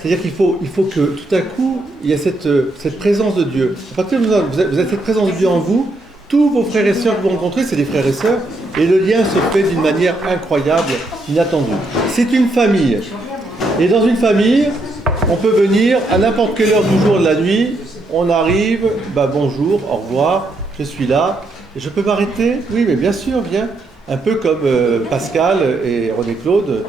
C'est-à-dire il faut que tout à coup, il y ait cette présence de Dieu. À partir du moment où vous avez cette présence de Dieu en vous, tous vos frères et sœurs que vous rencontrez, c'est des frères et sœurs, et le lien se fait d'une manière incroyable, inattendue. C'est une famille. Et dans une famille, on peut venir à n'importe quelle heure du jour de la nuit, on arrive, bonjour, au revoir, je suis là, et je peux m'arrêter? Oui, mais bien sûr, viens. Un peu comme Pascal et René-Claude,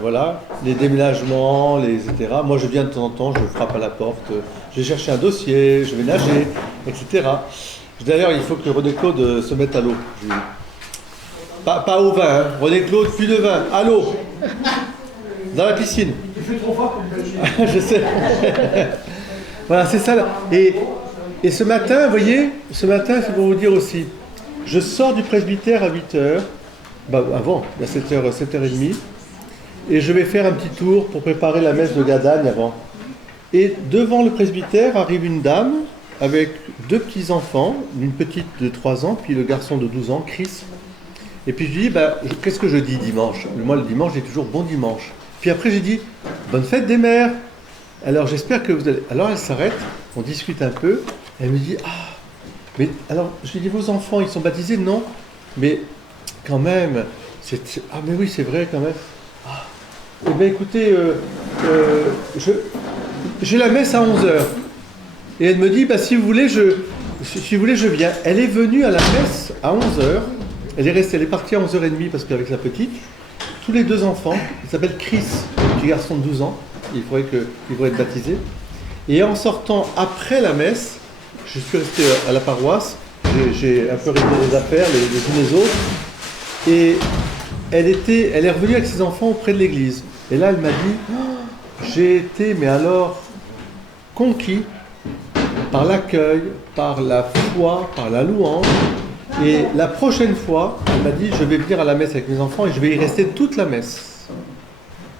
voilà, les déménagements, etc. Moi, je viens de temps en temps, je frappe à la porte, je vais chercher un dossier, je vais nager, etc. D'ailleurs, il faut que René-Claude se mette à l'eau. Pas au vin, hein. René-Claude, plus de vin, à l'eau. Dans la piscine. Il fait trop fort comme Belgique. Je sais. Voilà, c'est ça. Et ce matin, vous voyez, c'est pour vous dire aussi, je sors du presbytère à 8h, avant, à 7h, 7h30, et je vais faire un petit tour pour préparer la messe de Gadagne avant. Et devant le presbytère arrive une dame avec 2 petits-enfants, une petite de 3 ans, puis le garçon de 12 ans, Chris. Et puis je dis, qu'est-ce que je dis dimanche? Moi, le dimanche, j'ai toujours bon dimanche. Puis après, j'ai dit, bonne fête des mères. Alors, j'espère que vous allez... Alors, elle s'arrête, on discute un peu, elle me dit, mais alors, je lui dis, vos enfants, ils sont baptisés? Non. Mais quand même, mais oui, c'est vrai quand même. Eh bien, écoutez, j'ai la messe à 11h. Et elle me dit, si vous voulez, je viens. Elle est venue à la messe à 11h. Elle est partie à 11h30 parce qu'avec sa petite, tous les 2 enfants, il s'appelle Chris, un petit garçon de 12 ans, il faudrait être baptisé. Et en sortant après la messe, je suis resté à la paroisse, j'ai un peu réglé les affaires, les unes les autres, et elle est revenue avec ses enfants auprès de l'église. Et là, elle m'a dit, j'ai été, mais alors, conquis par l'accueil, par la foi, par la louange. Et la prochaine fois, elle m'a dit, je vais venir à la messe avec mes enfants et je vais y rester toute la messe.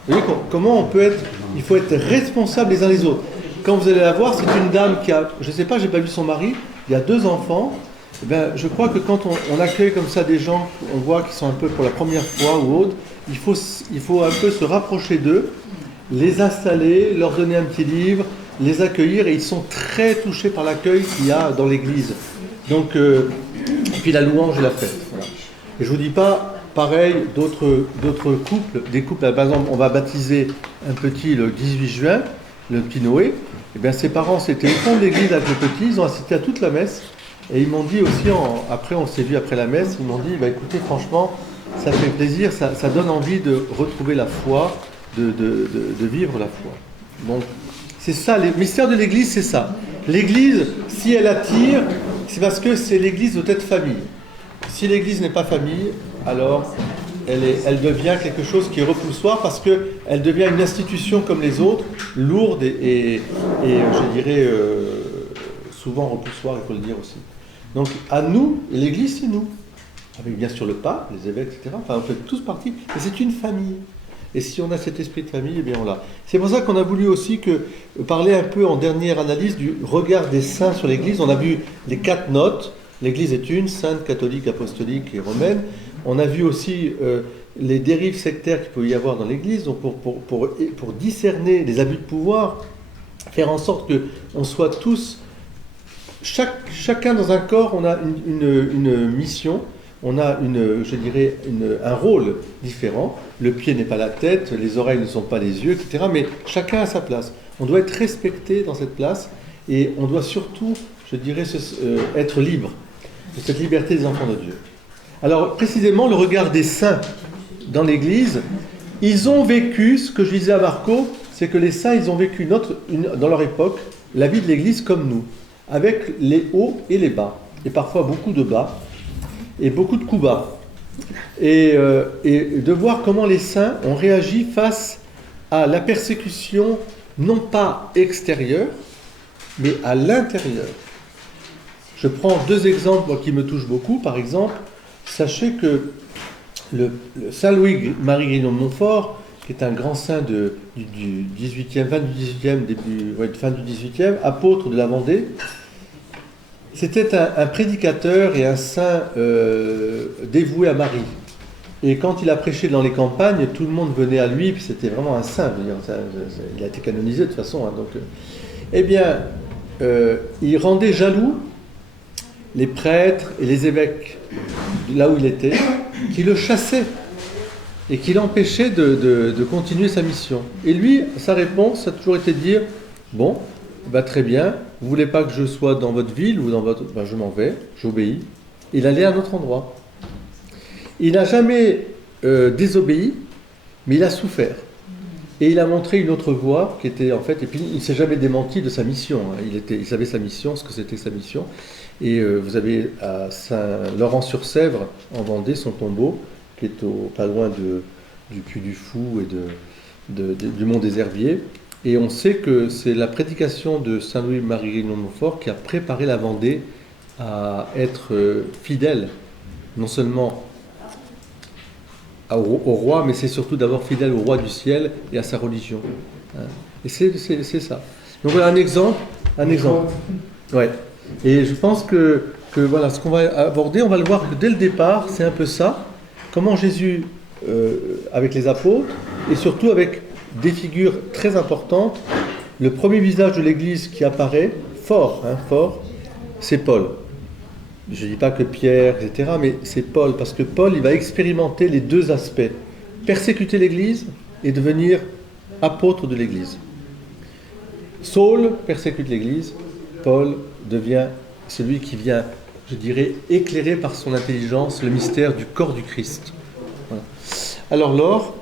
Vous voyez comment on peut être... Il faut être responsable les uns les autres. Quand vous allez la voir, c'est une dame qui a... Je ne sais pas, j'ai pas vu son mari, il y a 2 enfants. Je crois que quand on accueille comme ça des gens, on voit qu'ils sont un peu pour la première fois ou autre, il faut un peu se rapprocher d'eux, les installer, leur donner un petit livre, les accueillir, et ils sont très touchés par l'accueil qu'il y a dans l'église. Donc, puis la louange et la fête. Voilà. Et je ne vous dis pas, pareil, d'autres couples, des couples, par exemple, on va baptiser un petit le 18 juin, le petit Noé. Et bien, ses parents, c'était au fond de l'église avec le petit, ils ont assisté à toute la messe. Et ils m'ont dit aussi, après on s'est vu après la messe, ils m'ont dit, écoutez, franchement, ça fait plaisir, ça donne envie de retrouver la foi, de vivre la foi. Donc, c'est ça, les mystères de l'église, c'est ça. L'église, si elle attire, c'est parce que l'église doit être famille. Si l'église n'est pas famille, alors elle devient quelque chose qui est repoussoir parce qu'elle devient une institution comme les autres, lourde et je dirais souvent repoussoir, il faut le dire aussi. Donc à nous, l'église c'est nous, avec bien sûr le pape, les évêques, etc. Enfin on fait tous partie, et c'est une famille. Et si on a cet esprit de famille, eh bien on l'a. C'est pour ça qu'on a voulu aussi parler un peu en dernière analyse du regard des saints sur l'Église. On a vu les 4 notes. L'Église est une, sainte, catholique, apostolique et romaine. On a vu aussi les dérives sectaires qu'il peut y avoir dans l'Église. Donc pour discerner les abus de pouvoir, faire en sorte qu'on soit tous, chacun dans un corps, on a une mission. On a un rôle différent. Le pied n'est pas la tête, les oreilles ne sont pas les yeux, etc. Mais chacun a sa place. On doit être respecté dans cette place et on doit surtout, être libre de cette liberté des enfants de Dieu. Alors précisément, le regard des saints dans l'Église, ils ont vécu, ce que je disais à Marco, c'est que les saints, ils ont vécu dans leur époque la vie de l'Église comme nous, avec les hauts et les bas, et parfois beaucoup de bas, et beaucoup de coups bas. Et de voir comment les saints ont réagi face à la persécution, non pas extérieure, mais à l'intérieur. Je prends 2 exemples qui me touchent beaucoup. Par exemple, sachez que le Saint Louis-Marie Grignon de Montfort, qui est un grand saint du 18e, fin du 18e, fin du 18e, apôtre de la Vendée, c'était un prédicateur et un saint dévoué à Marie. Et quand il a prêché dans les campagnes, tout le monde venait à lui, puis c'était vraiment un saint. Je veux dire, il a été canonisé de toute façon. Hein, donc, eh bien, il rendait jaloux les prêtres et les évêques là où il était, qui le chassaient et qui l'empêchaient de continuer sa mission. Et lui, sa réponse a toujours été de dire, bon, bah, très bien, vous voulez pas que je sois dans votre ville ou dans votre... Ben, je m'en vais, j'obéis. Il allait à un autre endroit. Il n'a jamais désobéi, mais il a souffert. Et il a montré une autre voie qui était en fait... Et puis il ne s'est jamais démenti de sa mission. Hein. Il savait sa mission, ce que c'était sa mission. Et vous avez à Saint-Laurent-sur-Sèvre, en Vendée, son tombeau, qui est pas loin du Puy du Fou et du Mont des Herbiers. Et on sait que c'est la prédication de Saint-Louis-Marie de Montfort qui a préparé la Vendée à être fidèle, non seulement au roi, mais c'est surtout d'abord fidèle au roi du ciel et à sa religion. Et c'est ça. Donc voilà un exemple. Ouais. Et je pense que voilà, ce qu'on va aborder, on va le voir dès le départ, c'est un peu ça. Comment Jésus, avec les apôtres, et surtout avec des figures très importantes, le premier visage de l'Église qui apparaît, fort, c'est Paul. Je ne dis pas que Pierre, etc., mais c'est Paul, parce que Paul, il va expérimenter les deux aspects. Persécuter l'Église et devenir apôtre de l'Église. Saul persécute l'Église, Paul devient celui qui vient, je dirais, éclairer par son intelligence le mystère du corps du Christ. Voilà. Alors Laure.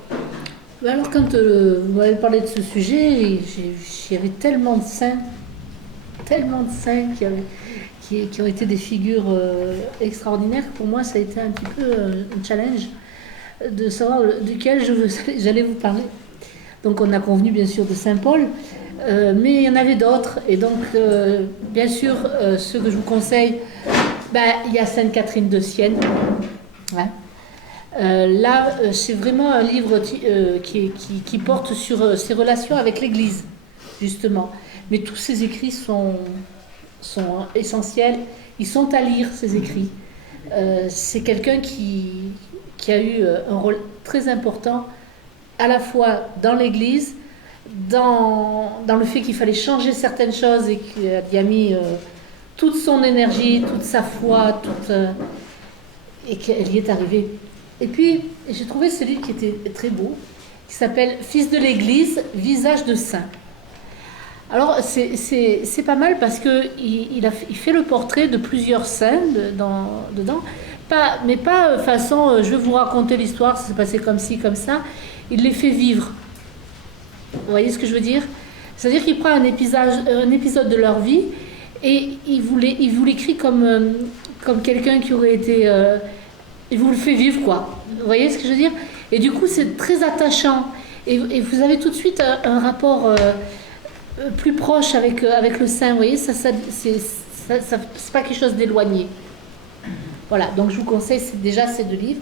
Alors quand vous m'avez parlé de ce sujet, il y avait tellement de saints qui ont été des figures extraordinaires que pour moi ça a été un petit peu un challenge de savoir duquel j'allais vous parler. Donc on a convenu bien sûr de Saint Paul, mais il y en avait d'autres, et donc bien sûr ceux que je vous conseille, il y a Sainte Catherine de Sienne. Ouais. Là, c'est vraiment un livre qui porte sur ses relations avec l'Église, justement. Mais tous ces écrits sont essentiels. Ils sont à lire, ces écrits. C'est quelqu'un qui a eu un rôle très important, à la fois dans l'Église, dans le fait qu'il fallait changer certaines choses et qu'il y a mis toute son énergie, toute sa foi, et qu'elle y est arrivée. Et puis, j'ai trouvé ce livre qui était très beau, qui s'appelle « Fils de l'Église, visage de saint ». Alors, c'est pas mal parce qu'il fait le portrait de plusieurs saints dedans, mais pas façon « je vais vous raconter l'histoire, ça s'est passé comme ci, comme ça ». Il les fait vivre. Vous voyez ce que je veux dire? C'est-à-dire qu'il prend un épisode de leur vie et il vous l'écrit comme quelqu'un qui aurait été... il vous le fait vivre, quoi. Vous voyez ce que je veux dire? Et du coup, c'est très attachant. Et vous avez tout de suite un rapport plus proche avec le saint. Vous voyez, c'est pas quelque chose d'éloigné. Voilà, donc je vous conseille déjà ces deux livres.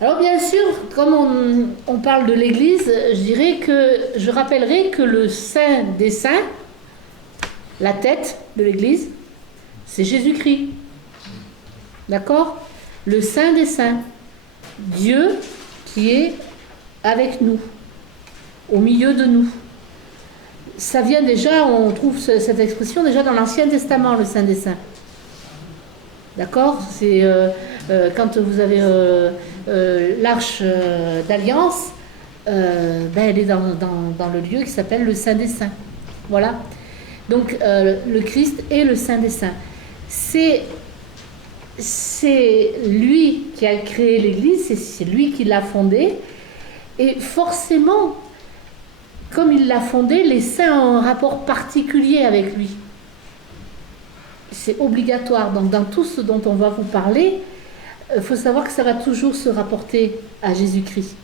Alors bien sûr, comme on parle de l'Église, je rappellerai que le saint des saints, la tête de l'Église, c'est Jésus-Christ. D'accord? Le saint des saints, Dieu qui est avec nous, au milieu de nous. Ça vient déjà, on trouve cette expression déjà dans l'Ancien Testament, le saint des saints. D'accord? C'est quand vous avez l'arche d'alliance, elle est dans le lieu qui s'appelle le saint des saints. Voilà. Donc le Christ est le saint des saints. C'est lui qui a créé l'Église, c'est lui qui l'a fondée. Et forcément, comme il l'a fondée, les saints ont un rapport particulier avec lui. C'est obligatoire. Donc dans tout ce dont on va vous parler, il faut savoir que ça va toujours se rapporter à Jésus-Christ.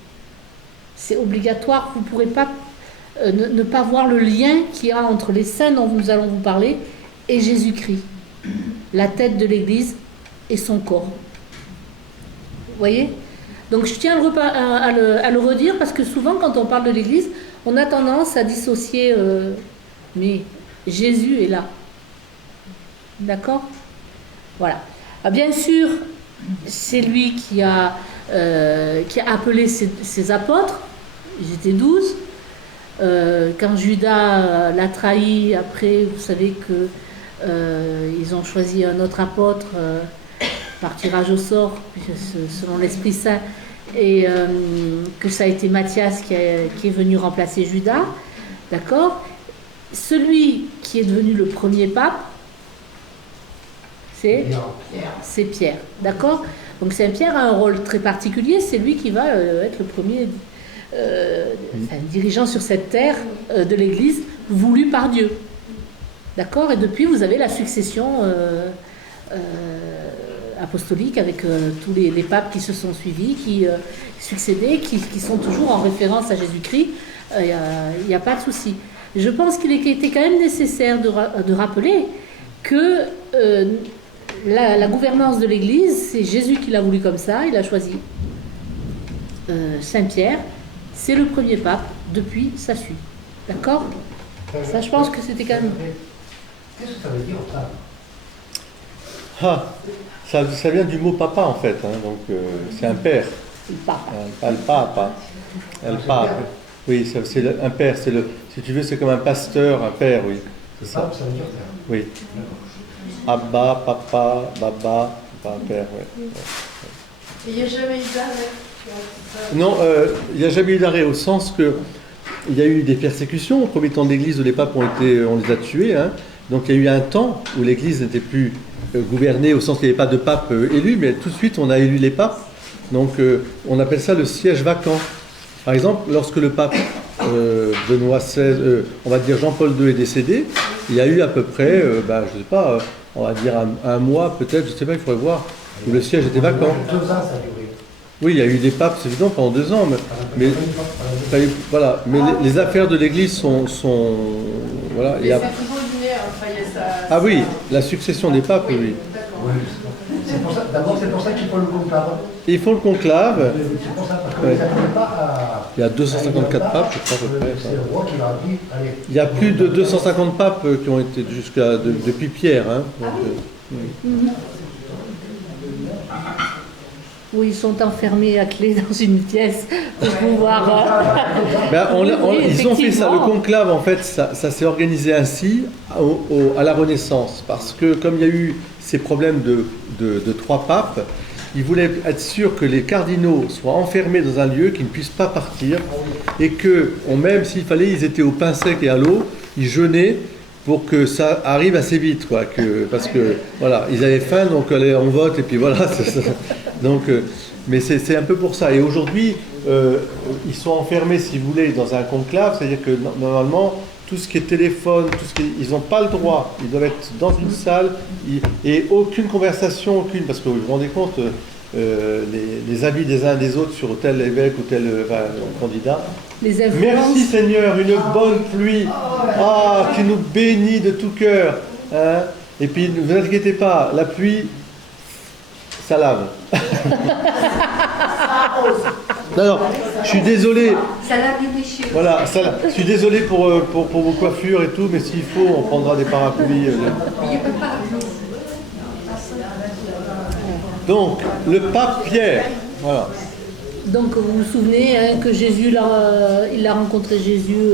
C'est obligatoire. Vous ne pourrez pas ne pas voir le lien qu'il y a entre les saints dont nous allons vous parler et Jésus-Christ, la tête de l'Église et son corps. Vous voyez? Donc je tiens à le redire parce que souvent quand on parle de l'Église, on a tendance à dissocier, mais Jésus est là. D'accord? Voilà. Ah, bien sûr, c'est lui qui a qui a appelé ses apôtres. Ils étaient 12. Quand Judas l'a trahi, après, vous savez que ils ont choisi un autre apôtre par tirage au sort, selon l'Esprit Saint, et que ça a été Matthias qui est venu remplacer Judas, d'accord? Celui qui est devenu le premier pape, c'est Pierre, d'accord? Donc Saint-Pierre a un rôle très particulier, c'est lui qui va être le premier dirigeant sur cette terre de l'Église, voulu par Dieu. D'accord? Et depuis, vous avez la succession apostolique avec tous les papes qui se sont suivis, qui succédaient, qui sont toujours en référence à Jésus-Christ. Il n'y a pas de souci. Je pense qu'il était quand même nécessaire de rappeler que la gouvernance de l'Église, c'est Jésus qui l'a voulu comme ça, il a choisi Saint-Pierre, c'est le premier pape, depuis ça suit. D'accord? Ça, je pense que c'était quand même... Qu'est-ce que ça veut dire, pape? Ça vient du mot papa en fait, hein, donc c'est un père. Le pape. Pas le pape. Hein. Le pape. Oui, c'est un père. Si tu veux, c'est comme un pasteur, un père, oui. C'est ça. Ça veut dire père. Oui. Abba, papa, baba, un père, oui. Il n'y a jamais eu d'arrêt. Non, il n'y a jamais eu d'arrêt au sens que il y a eu des persécutions. Au premier temps de l'Église, où les papes on les a tués. Hein. Donc il y a eu un temps où l'Église n'était plus gouvernée au sens qu'il n'y avait pas de pape élu, mais tout de suite on a élu les papes. Donc on appelle ça le siège vacant. Par exemple, lorsque le pape Benoît XVI, on va dire Jean-Paul II est décédé, il y a eu à peu près, je ne sais pas, on va dire un mois peut-être, je ne sais pas, il faudrait voir, où le siège était vacant. 2 ans, ça a duré. Oui, il y a eu des papes, c'est évident, pendant 2 ans, mais voilà. Mais les affaires de l'Église sont voilà. Mais c'est toujours linéaire. Enfin, il y a ça. Ah oui, la succession des papes, oui. D'accord. Oui, d'abord, c'est pour ça qu'il faut le conclave. Ils font le conclave. C'est pour ça, parce que ils n'attendent pas à... Il y a 254 papes, je crois à peu près. C'est le roi qui leur a dit, allez. Il y a plus de 250 papes qui ont été depuis Pierre. Hein. Donc, Où ils sont enfermés à clé dans une pièce pour pouvoir... ils ont fait ça, le conclave en fait, ça s'est organisé ainsi à la Renaissance, parce que comme il y a eu ces problèmes de 3 papes, ils voulaient être sûrs que les cardinaux soient enfermés dans un lieu, qu'ils ne puissent pas partir, et que, même s'il fallait, ils étaient au pain sec et à l'eau, ils jeûnaient pour que ça arrive assez vite, quoi, parce que voilà, ils avaient faim, donc allez, on vote, et puis voilà. Donc, mais c'est un peu pour ça. Et aujourd'hui, ils sont enfermés, si vous voulez, dans un conclave, c'est-à-dire que normalement, tout ce qui est téléphone, ils n'ont pas le droit. Ils doivent être dans une salle et aucune conversation, parce que vous vous rendez compte, les avis des uns et des autres sur tel évêque ou tel candidat. Les influences. Merci Seigneur, une bonne pluie. Ah, qui nous bénit de tout cœur. Hein. Et puis, ne vous inquiétez pas, la pluie, ça lave. Non, je suis désolé. Ça lave les déchets. Voilà, je suis désolé pour vos coiffures et tout, mais s'il faut, on prendra des parapluies. Donc, le pape Pierre, voilà. Donc vous vous souvenez que Jésus il a rencontré Jésus,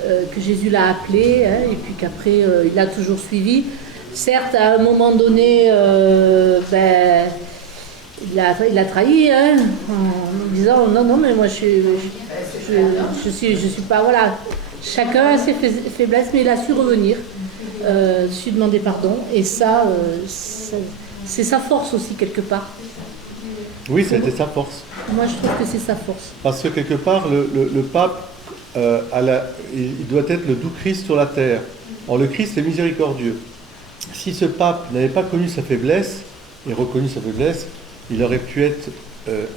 que Jésus l'a appelé, et puis qu'après il l'a toujours suivi. Certes, à un moment donné, il a trahi, en disant non mais moi je suis pas, voilà. Chacun a ses faiblesses, mais il a su revenir, su demander pardon, et ça c'est sa force aussi quelque part. Oui, c'était sa force. Moi je trouve que c'est sa force. Parce que quelque part, le pape, il doit être le doux Christ sur la terre. Or le Christ est miséricordieux. Si ce pape n'avait pas connu sa faiblesse, et reconnu sa faiblesse, il aurait pu être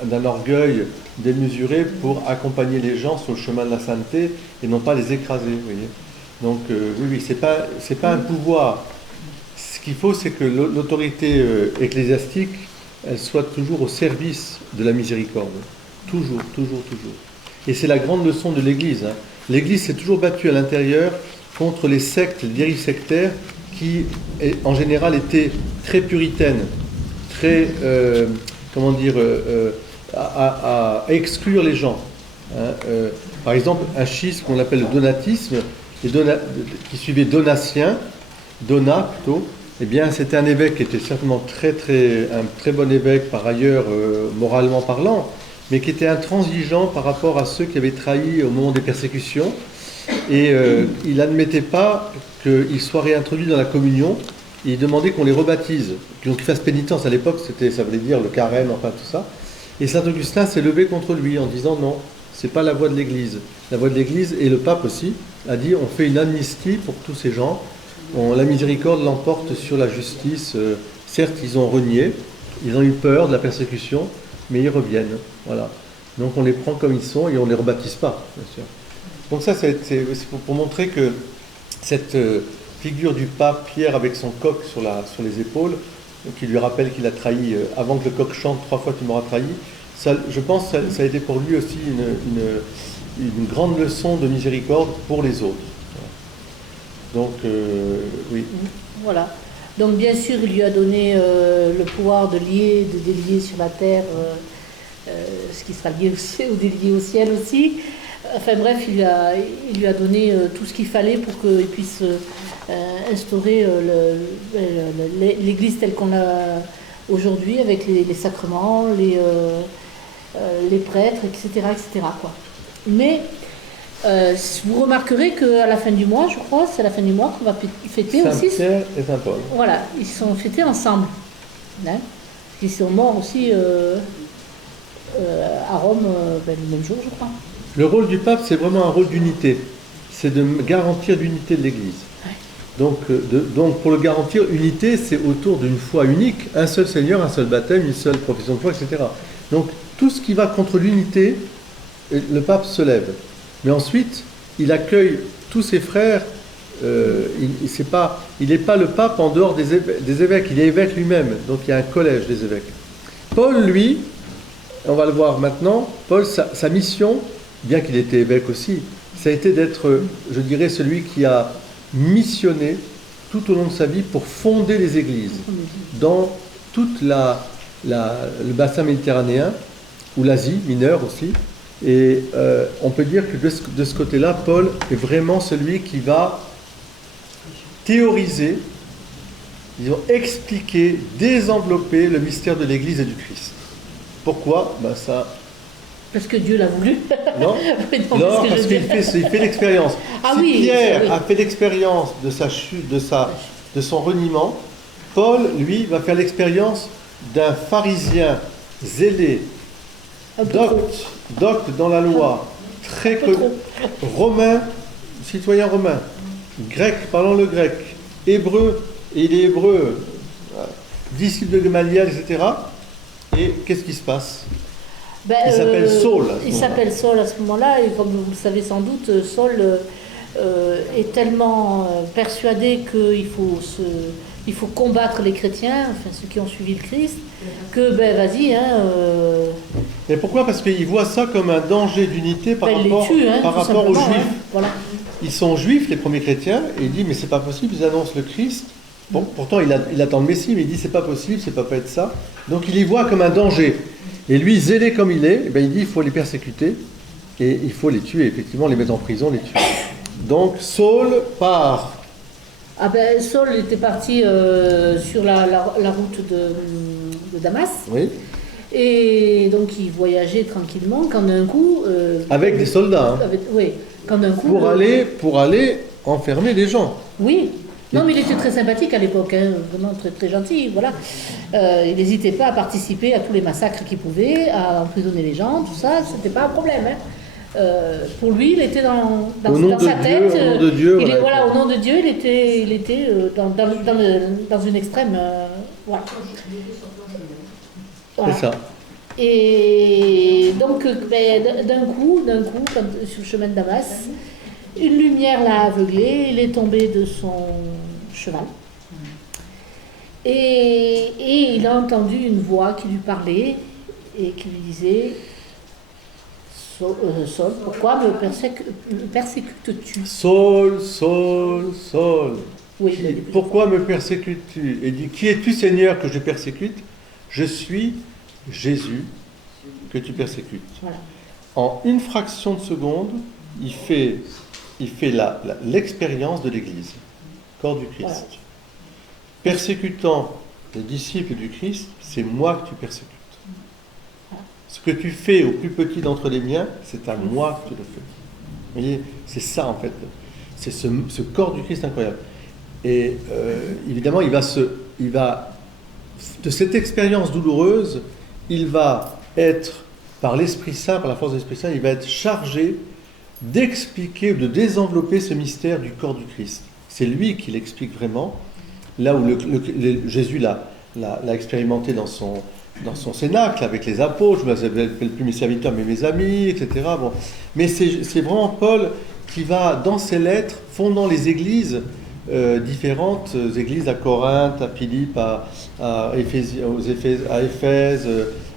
d'un orgueil démesuré pour accompagner les gens sur le chemin de la sainteté et non pas les écraser. Vous voyez. Donc oui, c'est pas un pouvoir. Ce qu'il faut, c'est que l'autorité ecclésiastique, elle soit toujours au service de la miséricorde. Toujours, toujours, toujours. Et c'est la grande leçon de l'Église. Hein. L'Église s'est toujours battue à l'intérieur contre les sectes, les dérives sectaires, qui en général étaient très puritaines, très, à exclure les gens. Hein. Par exemple, un schisme qu'on appelle le donatisme, qui suivait Donatien, Donat plutôt, eh bien c'était un évêque qui était certainement un très bon évêque par ailleurs, moralement parlant, mais qui était intransigeant par rapport à ceux qui avaient trahi au moment des persécutions. Et il n'admettait pas qu'ils soient réintroduits dans la communion. Il demandait qu'on les rebaptise, donc qu'ils fassent pénitence. À l'époque, ça voulait dire le carême, enfin tout ça. Et saint Augustin s'est levé contre lui en disant non, c'est pas la voie de l'Église. La voie de l'Église, et le pape aussi, a dit on fait une amnistie pour tous ces gens. La miséricorde l'emporte sur la justice. Certes, ils ont renié, ils ont eu peur de la persécution, mais ils reviennent. Voilà. Donc on les prend comme ils sont et on ne les rebaptise pas, bien sûr. Donc ça, c'est pour montrer que cette figure du pape Pierre avec son coq sur les épaules, qui lui rappelle qu'il a trahi, avant que le coq chante 3 fois tu m'auras trahi, ça, je pense que ça a été pour lui aussi une grande leçon de miséricorde pour les autres. Donc, oui. Voilà. Donc bien sûr, il lui a donné le pouvoir de délier sur la terre ce qui sera lié ou délié au ciel aussi. Enfin bref, il lui a donné tout ce qu'il fallait pour qu'il puisse instaurer l'Église telle qu'on l'a aujourd'hui, avec les sacrements, les prêtres, etc. etc. quoi. Mais vous remarquerez qu'à la fin du mois, je crois, c'est à la fin du mois qu'on va fêter aussi. Saint-Pierre et Saint-Paul. Voilà, ils sont fêtés ensemble. Hein, ils sont morts aussi à Rome le même jour, je crois. Le rôle du pape, c'est vraiment un rôle d'unité. C'est de garantir l'unité de l'Église. Ouais. Donc, pour le garantir, unité, c'est autour d'une foi unique, un seul Seigneur, un seul baptême, une seule profession de foi, etc. Donc, tout ce qui va contre l'unité, le pape se lève. Mais ensuite, il accueille tous ses frères. Il n'est pas le pape en dehors des évêques, il est évêque lui-même. Donc, il y a un collège des évêques. Paul, lui, on va le voir maintenant, Paul, sa mission, bien qu'il était évêque aussi, ça a été d'être, je dirais, celui qui a missionné tout au long de sa vie pour fonder les églises dans toute le bassin méditerranéen, ou l'Asie mineure aussi. Et on peut dire que de ce côté-là, Paul est vraiment celui qui va théoriser, disons, expliquer, désenvelopper le mystère de l'Église et du Christ. Pourquoi ? Parce que Dieu l'a voulu. Non, non, parce qu'il fait l'expérience. Ah si oui, Pierre oui. a fait l'expérience de sa chute, de son reniement, Paul, lui, va faire l'expérience d'un pharisien zélé, docte dans la loi, très romain, citoyen romain, grec, parlant le grec, hébreu, et il est hébreu, disciple de Gamaliel, etc. Et qu'est-ce qui se passe ? Il s'appelle Saul. Il s'appelle Saul à ce moment-là, et comme vous le savez sans doute, Saul est tellement persuadé qu'il faut combattre les chrétiens, enfin ceux qui ont suivi le Christ, que vas-y. Et pourquoi ? Parce qu'il voit ça comme un danger d'unité par rapport aux Juifs. Voilà. Ils sont juifs, les premiers chrétiens, et il dit mais c'est pas possible, ils annoncent le Christ. Bon, pourtant il attend le Messie, mais il dit c'est pas possible, c'est pas peut être ça. Donc il les voit comme un danger. Et lui, zélé comme il est, il dit il faut les persécuter et il faut les tuer, effectivement, les mettre en prison, les tuer. Donc Saul part. Saul était parti sur la route de Damas. Oui. Et donc il voyageait tranquillement quand d'un coup... avec des soldats. Hein. Oui, quand d'un coup... Pour aller enfermer les gens. Oui. Non, mais il était très sympathique à l'époque, hein, vraiment très, très gentil, voilà. Il n'hésitait pas à participer à tous les massacres qu'il pouvait, à emprisonner les gens, tout ça, c'était pas un problème. Hein. Pour lui, il était dans sa tête. Au nom de Dieu. Au nom de Dieu, il était dans une extrême. Voilà. C'est ça. Et donc, d'un coup, sur le chemin de Damas, une lumière l'a aveuglé, il est tombé de son cheval. Et il a entendu une voix qui lui parlait et qui lui disait Saul, pourquoi me persécutes-tu ? Saul, Saul, Saul. Oui, pourquoi me persécutes-tu ? Et dit, qui es-tu, Seigneur, que je persécute ? Je suis Jésus, que tu persécutes. Voilà. En une fraction de seconde, il fait l'expérience de l'Église, corps du Christ. Voilà. Persécutant les disciples du Christ, c'est moi que tu persécutes. Ce que tu fais au plus petit d'entre les miens, c'est à moi que tu le fais. Vous voyez, c'est ça en fait. C'est ce corps du Christ incroyable. Et évidemment, il va, de cette expérience douloureuse, il va être, par l'Esprit Saint, par la force de l'Esprit Saint, il va être chargé d'expliquer ou de désenvelopper ce mystère du corps du Christ. C'est lui qui l'explique vraiment, là où Jésus l'a expérimenté dans son cénacle, avec les apôtres, je ne m'appelle plus mes serviteurs, mais mes amis, etc. Bon. Mais c'est vraiment Paul qui va, dans ses lettres, fondant les églises, différentes églises à Corinthe, à Philippe, à Éphèse,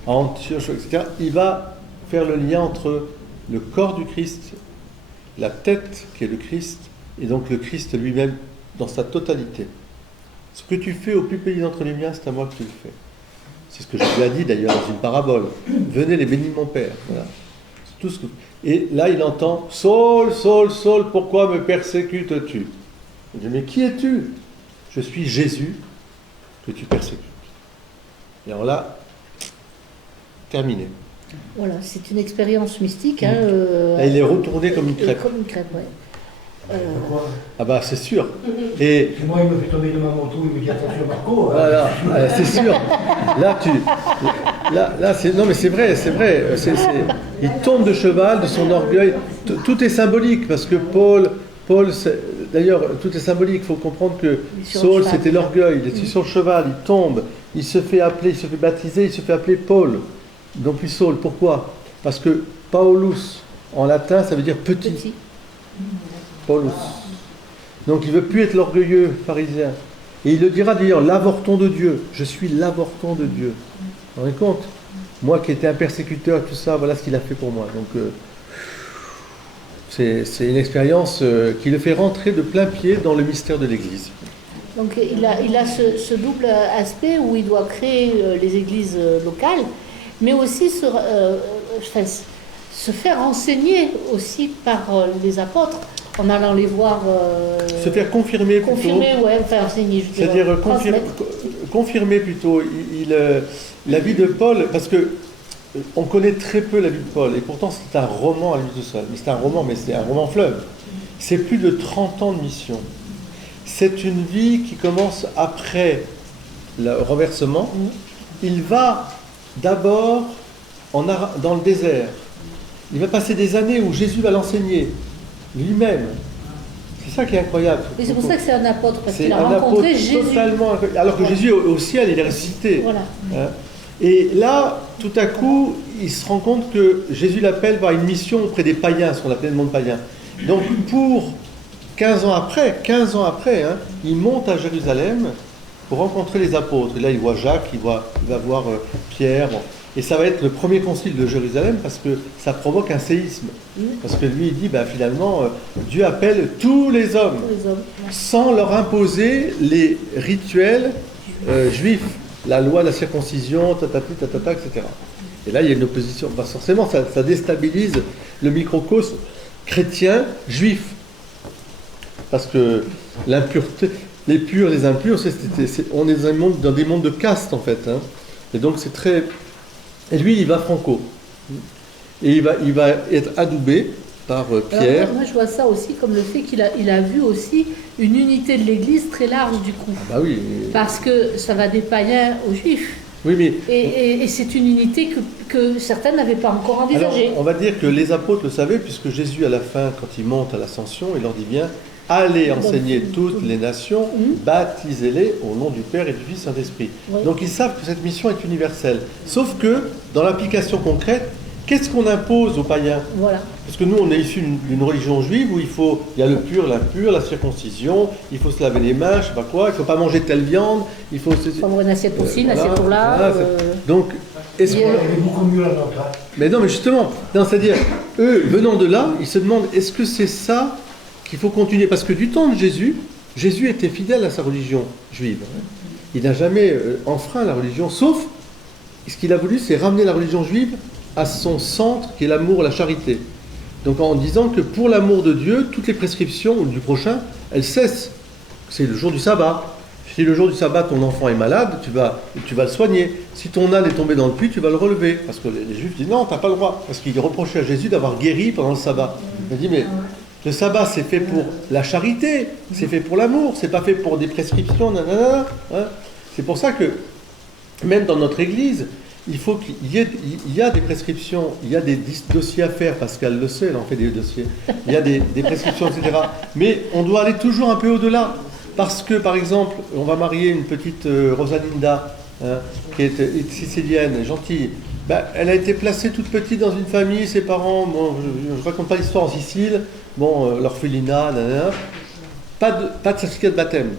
à Antioche, etc. Il va faire le lien entre le corps du Christ, la tête qui est le Christ, et donc le Christ lui-même dans sa totalité. Ce que tu fais au plus petit d'entre les miens, c'est à moi que tu le fais. C'est ce que je lui ai dit d'ailleurs dans une parabole. Venez les bénis de mon Père. Voilà. C'est tout ce que... Et là, il entend Saul, Saul, Saul, pourquoi me persécutes-tu? Il dit mais qui es-tu? Je suis Jésus que tu persécutes. Et alors là, terminé. Voilà, c'est une expérience mystique. Hein, Là, il est retourné comme une crêpe. Comme une crêpe, ouais. Ah bah c'est sûr. Et Moi, il me fait tomber de ma moto, il me dit attention Marco. voilà, c'est sûr. Là, c'est non mais c'est vrai. Il tombe de cheval, de son orgueil. Tout est symbolique parce que Paul, d'ailleurs, tout est symbolique. Il faut comprendre que Saul, c'était l'orgueil. Il est sur le cheval, il tombe, il se fait appeler, il se fait baptiser, il se fait appeler Paul, non plus Saul. Pourquoi? Parce que Paulus en latin, ça veut dire petit. Paulus. Donc il ne veut plus être l'orgueilleux pharisien. Et il le dira d'ailleurs, l'avorton de Dieu. Je suis l'avorton de Dieu. Vous vous rendez compte? Moi qui étais un persécuteur, tout ça, voilà ce qu'il a fait pour moi. Donc c'est une expérience qui le fait rentrer de plein pied dans le mystère de l'Église. Donc il a ce double aspect où il doit créer les églises locales, mais aussi se faire enseigner aussi par les apôtres, en allant les voir... se faire confirmer plutôt. Confirmer, ouais, faire enseigner. C'est-à-dire confirmer plutôt. La vie de Paul, parce que on connaît très peu la vie de Paul, et pourtant c'est un roman à lui tout seul. Mais c'est un roman fleuve. C'est plus de 30 ans de mission. C'est une vie qui commence après le renversement. Il va d'abord dans le désert. Il va passer des années où Jésus va l'enseigner lui-même. C'est ça qui est incroyable. Et c'est pour ça que c'est un apôtre, parce C'est qu'il a un rencontré apôtre Jésus. Totalement, alors que Jésus au ciel, il est ressuscité. Voilà. Hein. Et là, tout à coup, il se rend compte que Jésus l'appelle par une mission auprès des païens, ce qu'on appelle le monde païen. Donc pour 15 ans après, hein, il monte à Jérusalem pour rencontrer les apôtres. Et là, il voit Jacques, il va voir Pierre. Bon. Et ça va être le premier concile de Jérusalem parce que ça provoque un séisme. Parce que lui, il dit, finalement, Dieu appelle tous les hommes sans leur imposer les rituels juifs, la loi de la circoncision, etc. Et là, il y a une opposition. Forcément, ça déstabilise le microcosme chrétien juif. Parce que l'impureté, les purs, les impurs, on est dans des mondes de caste, en fait. Hein. Et donc, c'est très... Et lui, il va franco. Et il va être adoubé par Pierre. Alors, moi, je vois ça aussi comme le fait qu'il a vu aussi une unité de l'Église très large, du coup. Ah bah oui. Parce que ça va des païens aux juifs. Oui, mais... Et c'est une unité que certains n'avaient pas encore envisagée. Alors, on va dire que les apôtres le savaient, puisque Jésus, à la fin, quand il monte à l'ascension, il leur dit bien... Allez enseigner toutes les nations, baptisez-les au nom du Père et du Fils et Saint-Esprit. Oui. Donc ils savent que cette mission est universelle. Sauf que, dans l'application concrète, qu'est-ce qu'on impose aux païens? Voilà. Parce que nous, on est issus d'une religion juive où il y a le pur, l'impur, la circoncision, il faut se laver les mains, je sais pas quoi, il ne faut pas manger telle viande, il faut avoir une assiette pour ci, une assiette pour là. Donc, est-ce qu'on... Elle est beaucoup mieux la nôtre. Mais non, mais justement, c'est-à-dire, eux, venant de là, ils se demandent, est-ce que c'est ça qu'il faut continuer, parce que du temps de Jésus était fidèle à sa religion juive. Il n'a jamais enfreint la religion, sauf ce qu'il a voulu, c'est ramener la religion juive à son centre qui est l'amour, la charité. Donc en disant que pour l'amour de Dieu, toutes les prescriptions du prochain, elles cessent. C'est le jour du sabbat. Si le jour du sabbat, ton enfant est malade, tu vas le soigner. Si ton âne est tombé dans le puits, tu vas le relever. Parce que les Juifs disent non, tu n'as pas le droit. Parce qu'ils reprochaient à Jésus d'avoir guéri pendant le sabbat. Il dit mais le sabbat, c'est fait pour la charité, c'est fait pour l'amour, c'est pas fait pour des prescriptions, nanana, hein. C'est pour ça que, même dans notre église, il faut il y a des prescriptions, il y a des dossiers à faire, Pascal le sait, elle en fait des dossiers, il y a des prescriptions, etc. Mais on doit aller toujours un peu au-delà. Parce que, par exemple, on va marier une petite Rosalinda, hein, qui est sicilienne, gentille. Ben, elle a été placée toute petite dans une famille, ses parents, bon, je ne raconte pas l'histoire en Sicile, bon, l'orphelinat, pas de certificat de baptême.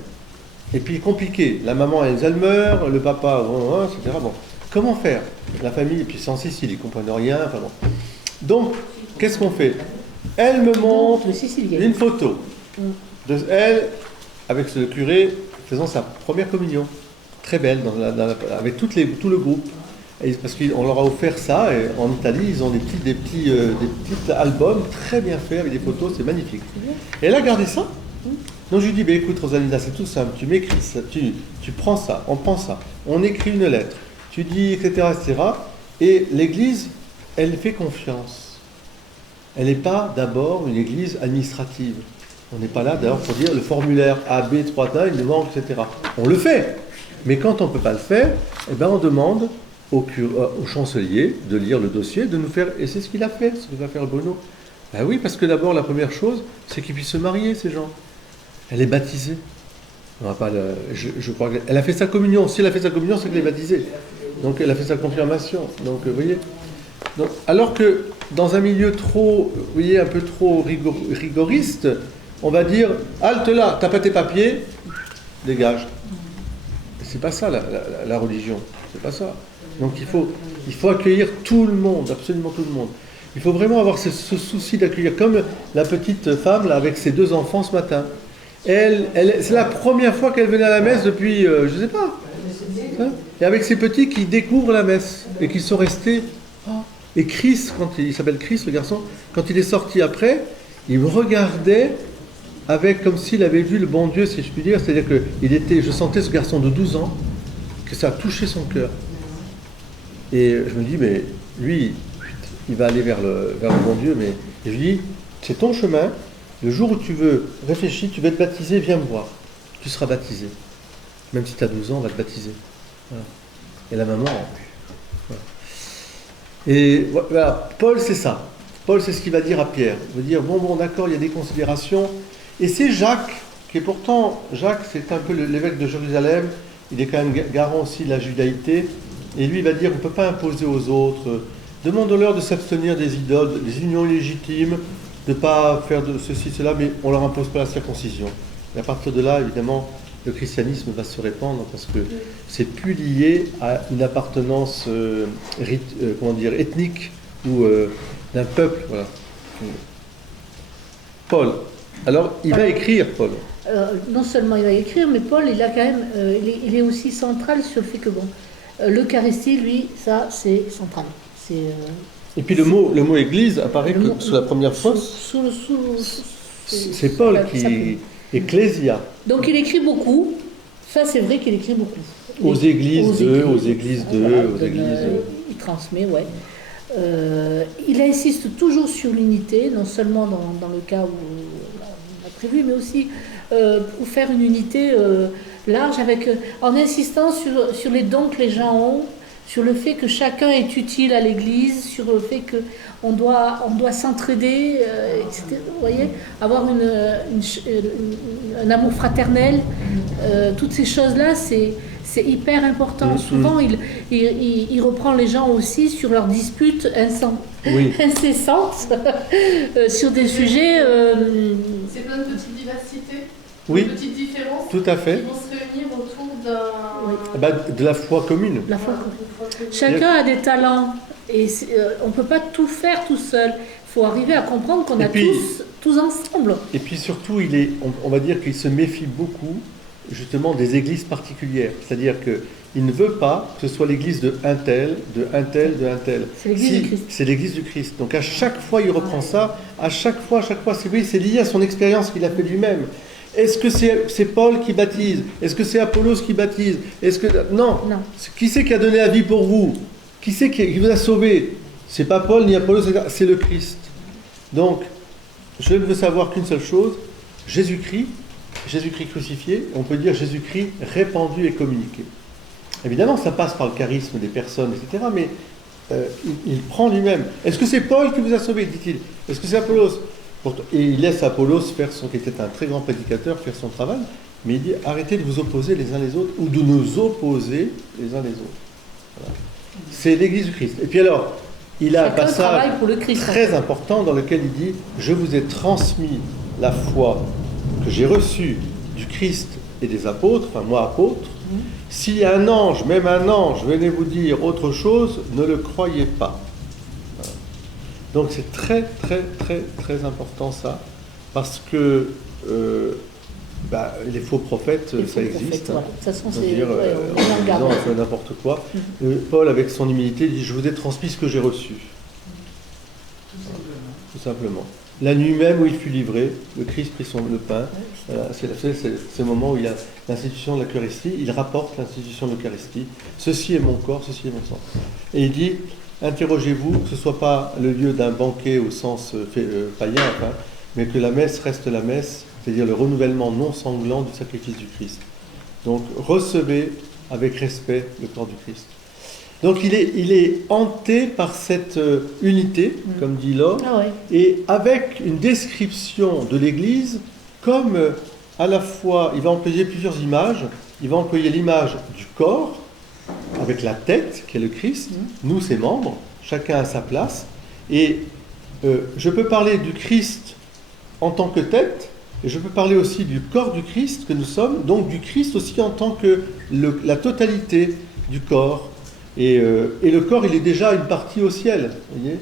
Et puis compliqué, la maman elle meurt, le papa, bon, etc. Bon, comment faire? La famille, et puis c'est en Sicile, ils ne comprennent rien, enfin bon. Donc, qu'est-ce qu'on fait? Elle me montre une photo de elle, avec le curé, faisant sa première communion. Très belle, avec tout le groupe. Et parce qu'on leur a offert ça, et en Italie, ils ont des petits albums très bien faits avec des photos, c'est magnifique. Et elle a gardé ça. Donc je lui dis, bah, écoute Rosalinda, c'est tout simple, tu m'écris ça, tu prends ça, on prend ça, on écrit une lettre, tu dis, etc., etc. Et l'Église, elle fait confiance. Elle n'est pas d'abord une Église administrative. On n'est pas là d'ailleurs pour dire le formulaire A, B, 3, il me manque, etc. On le fait. Mais quand on ne peut pas le faire, eh ben on demande au chancelier de lire le dossier, de nous faire... Et c'est ce qu'il a fait, ce que va faire Bruno. Ben oui, parce que d'abord, la première chose, c'est qu'ils puissent se marier, ces gens. Elle est baptisée. On va pas je crois qu'elle a fait sa communion. Si elle a fait sa communion, c'est qu'elle est baptisée. Donc elle a fait sa confirmation. Donc vous voyez. Donc, alors que dans un milieu trop, vous voyez, un peu trop rigoriste, on va dire halte là, t'as pas tes papiers, dégage. C'est pas ça la religion. C'est pas ça. Donc il faut accueillir tout le monde, absolument tout le monde. Il faut vraiment avoir ce souci d'accueillir, comme la petite femme là avec ses 2 enfants ce matin. C'est la première fois qu'elle venait à la messe depuis, je ne sais pas. Hein, et avec ses petits qui découvrent la messe et qui sont restés. Et Chris, il s'appelle Chris, le garçon, quand il est sorti après, il me regardait avec comme s'il avait vu le bon Dieu, si je puis dire. C'est-à-dire que je sentais ce garçon de 12 ans, que ça a touché son cœur. Et je me dis, mais lui, il va aller vers le bon Dieu. Mais et je lui dis, c'est ton chemin. Le jour où tu veux réfléchir, tu veux être baptisé, viens me voir. Tu seras baptisé. Même si tu as 12 ans, on va te baptiser. Voilà. Et la maman, voilà. Et voilà, Paul, c'est ça. Paul, c'est ce qu'il va dire à Pierre. Il va dire, bon, d'accord, il y a des considérations. Et c'est Jacques, qui est pourtant, Jacques, c'est un peu l'évêque de Jérusalem. Il est quand même garant aussi de la judaïté. Et lui, il va dire, on ne peut pas imposer aux autres. Demande-leur de s'abstenir des idoles, des unions illégitimes, de ne pas faire de ceci, cela, mais on ne leur impose pas la circoncision. Et à partir de là, évidemment, le christianisme va se répandre parce que c'est plus lié à une appartenance ethnique ou d'un peuple. Voilà. Paul. Alors, il va écrire, Paul. Non seulement il va écrire, mais Paul, il a quand même, il est aussi central sur le fait que l'Eucharistie, lui, ça, c'est central. Et puis le mot église apparaît sous la première fois. C'est Paul qui... Ecclésia. Donc il écrit beaucoup. Ça, c'est vrai qu'il écrit beaucoup. Aux églises. Il transmet, ouais. Il insiste toujours sur l'unité, non seulement dans le cas où on a prévu, mais aussi pour faire une unité large, en insistant sur les dons que les gens ont, sur le fait que chacun est utile à l'Église, sur le fait qu'on doit s'entraider, etc. Vous voyez, avoir un amour fraternel, toutes ces choses-là, c'est hyper important. Souvent, il reprend les gens aussi sur leurs disputes incessantes sur des sujets... C'est plein de petites diversités, de petites différences tout à fait. qui vont se réunir autour de la foi commune. Chacun a des talents et on ne peut pas tout faire tout seul. Il faut arriver à comprendre qu'on a tous ensemble. Et puis surtout, on va dire qu'il se méfie beaucoup justement des églises particulières. C'est-à-dire qu'il ne veut pas que ce soit l'église de un tel, de un tel, de un tel. C'est l'église du Christ. C'est l'église du Christ. Donc à chaque fois, il reprend ça. À chaque fois, c'est lié à son expérience qu'il a fait lui-même. Est-ce que c'est Paul qui baptise? Est-ce que c'est Apollos qui baptise? Non. Qui c'est qui a donné la vie pour vous? Qui c'est qui vous a sauvé? C'est pas Paul ni Apollos, c'est le Christ. Donc, je ne veux savoir qu'une seule chose, Jésus-Christ crucifié, on peut dire Jésus-Christ répandu et communiqué. Évidemment, ça passe par le charisme des personnes, etc., mais il prend lui-même. Est-ce que c'est Paul qui vous a sauvé, dit-il? Est-ce que c'est Apollos? Et il laisse Apollos qui était un très grand prédicateur, faire son travail, mais il dit arrêtez de vous opposer les uns les autres, ou de nous opposer les uns les autres. Voilà. C'est l'Église du Christ. Et puis alors, il a un passage pour le Christ, très important dans lequel il dit je vous ai transmis la foi que j'ai reçue du Christ et des apôtres, enfin moi apôtre. Si un ange, même un ange, venait vous dire autre chose, ne le croyez pas. Voilà. Donc c'est très très très très important ça, parce que les faux prophètes, ça existe. Voilà. De toute façon, c'est en disant n'importe quoi. Paul, avec son humilité, dit je vous ai transmis ce que j'ai reçu. Tout simplement. La nuit même où il fut livré, le Christ prit le pain. C'est ce moment où il y a l'institution de l'Eucharistie. Il rapporte l'institution de l'Eucharistie. Ceci est mon corps, ceci est mon sang. Et il dit, interrogez-vous, que ce ne soit pas le lieu d'un banquet au sens païen, mais que la messe reste la messe, c'est-à-dire le renouvellement non sanglant du sacrifice du Christ. Donc recevez avec respect le corps du Christ. Donc il est hanté par cette unité, comme dit Laure, et avec une description de l'Église comme à la fois, il va employer plusieurs images. Il va employer l'image du corps, avec la tête, qui est le Christ, nous ses membres, chacun à sa place. Et je peux parler du Christ en tant que tête, et je peux parler aussi du corps du Christ que nous sommes, donc du Christ aussi en tant que la totalité du corps. Et le corps, il est déjà une partie au ciel, vous voyez.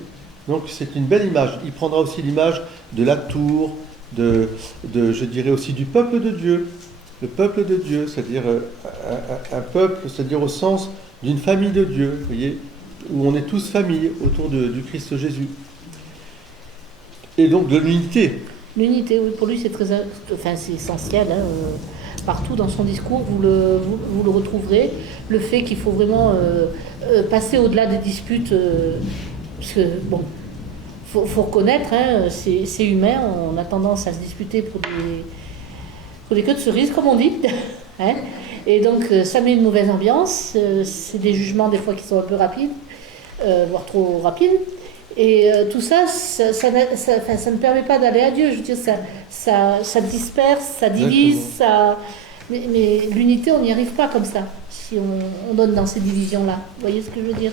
Donc c'est une belle image. Il prendra aussi l'image de la tour, je dirais aussi du peuple de Dieu. Le peuple de Dieu, c'est-à-dire un peuple, c'est-à-dire au sens d'une famille de Dieu, vous voyez, où on est tous famille autour du Christ Jésus. Et donc de l'unité. L'unité, oui, pour lui, c'est essentiel. Partout dans son discours, vous le retrouverez. Le fait qu'il faut vraiment passer au-delà des disputes, parce que, bon, faut reconnaître, c'est humain, on a tendance à se disputer pour des queues de cerises, comme on dit. Et donc, ça met une mauvaise ambiance. C'est des jugements, des fois, qui sont un peu rapides, voire trop rapides. Et tout ça ne permet pas d'aller à Dieu. Je veux dire, ça disperse, ça divise, mais l'unité, on n'y arrive pas comme ça, si on donne dans ces divisions-là. Vous voyez ce que je veux dire?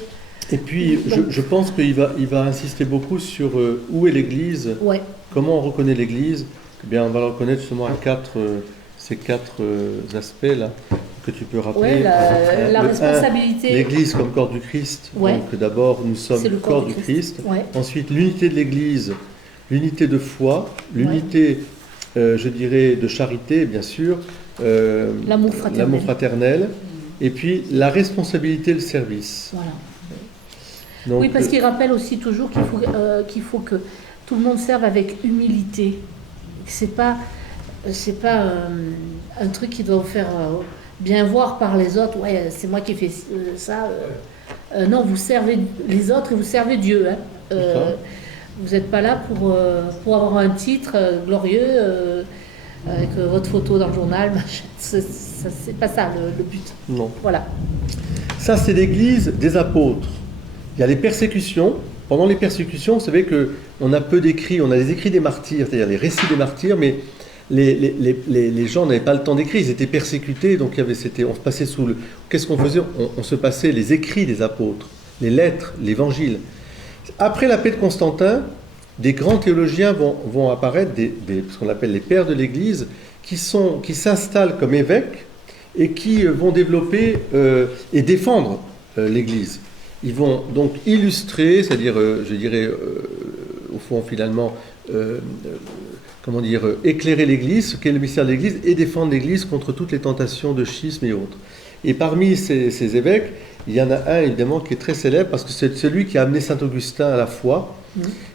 Et puis, je pense qu'il va insister beaucoup sur où est l'Église, comment on reconnaît l'Église. Eh bien, on va le reconnaître justement à ces quatre aspects-là que tu peux rappeler. La responsabilité. L'Église comme corps du Christ. Donc d'abord, nous sommes le corps du Christ. Ensuite, l'unité de l'Église, l'unité de foi, l'unité, je dirais, de charité, bien sûr. L'amour fraternel. Et puis, la responsabilité, le service. Voilà. Donc, oui, parce qu'il rappelle aussi toujours qu'il faut que tout le monde serve avec humilité. C'est pas un truc qui doit vous faire bien voir par les autres. Ouais, c'est moi qui ai fait ça. Non, vous servez les autres et vous servez Dieu. Vous n'êtes pas là pour avoir un titre glorieux avec votre photo dans le journal. C'est pas ça le but. Non. Voilà. Ça, c'est l'Église des apôtres. Il y a les persécutions. Pendant les persécutions, vous savez qu'on a peu d'écrits. On a les écrits des martyrs, c'est-à-dire les récits des martyrs, mais les gens n'avaient pas le temps d'écrire, ils étaient persécutés, donc on se passait qu'est-ce qu'on faisait? On se passait les écrits des apôtres, les lettres, l'évangile. Après la paix de Constantin, des grands théologiens vont apparaître, ce qu'on appelle les pères de l'Église, qui s'installent comme évêques et qui vont développer et défendre l'Église. Ils vont donc illustrer, c'est-à-dire, je dirais, au fond, finalement, comment dire, éclairer l'Église, ce qu'est le mystère de l'Église, et défendre l'Église contre toutes les tentations de schisme et autres. Et parmi ces évêques, il y en a un évidemment qui est très célèbre parce que c'est celui qui a amené saint Augustin à la foi,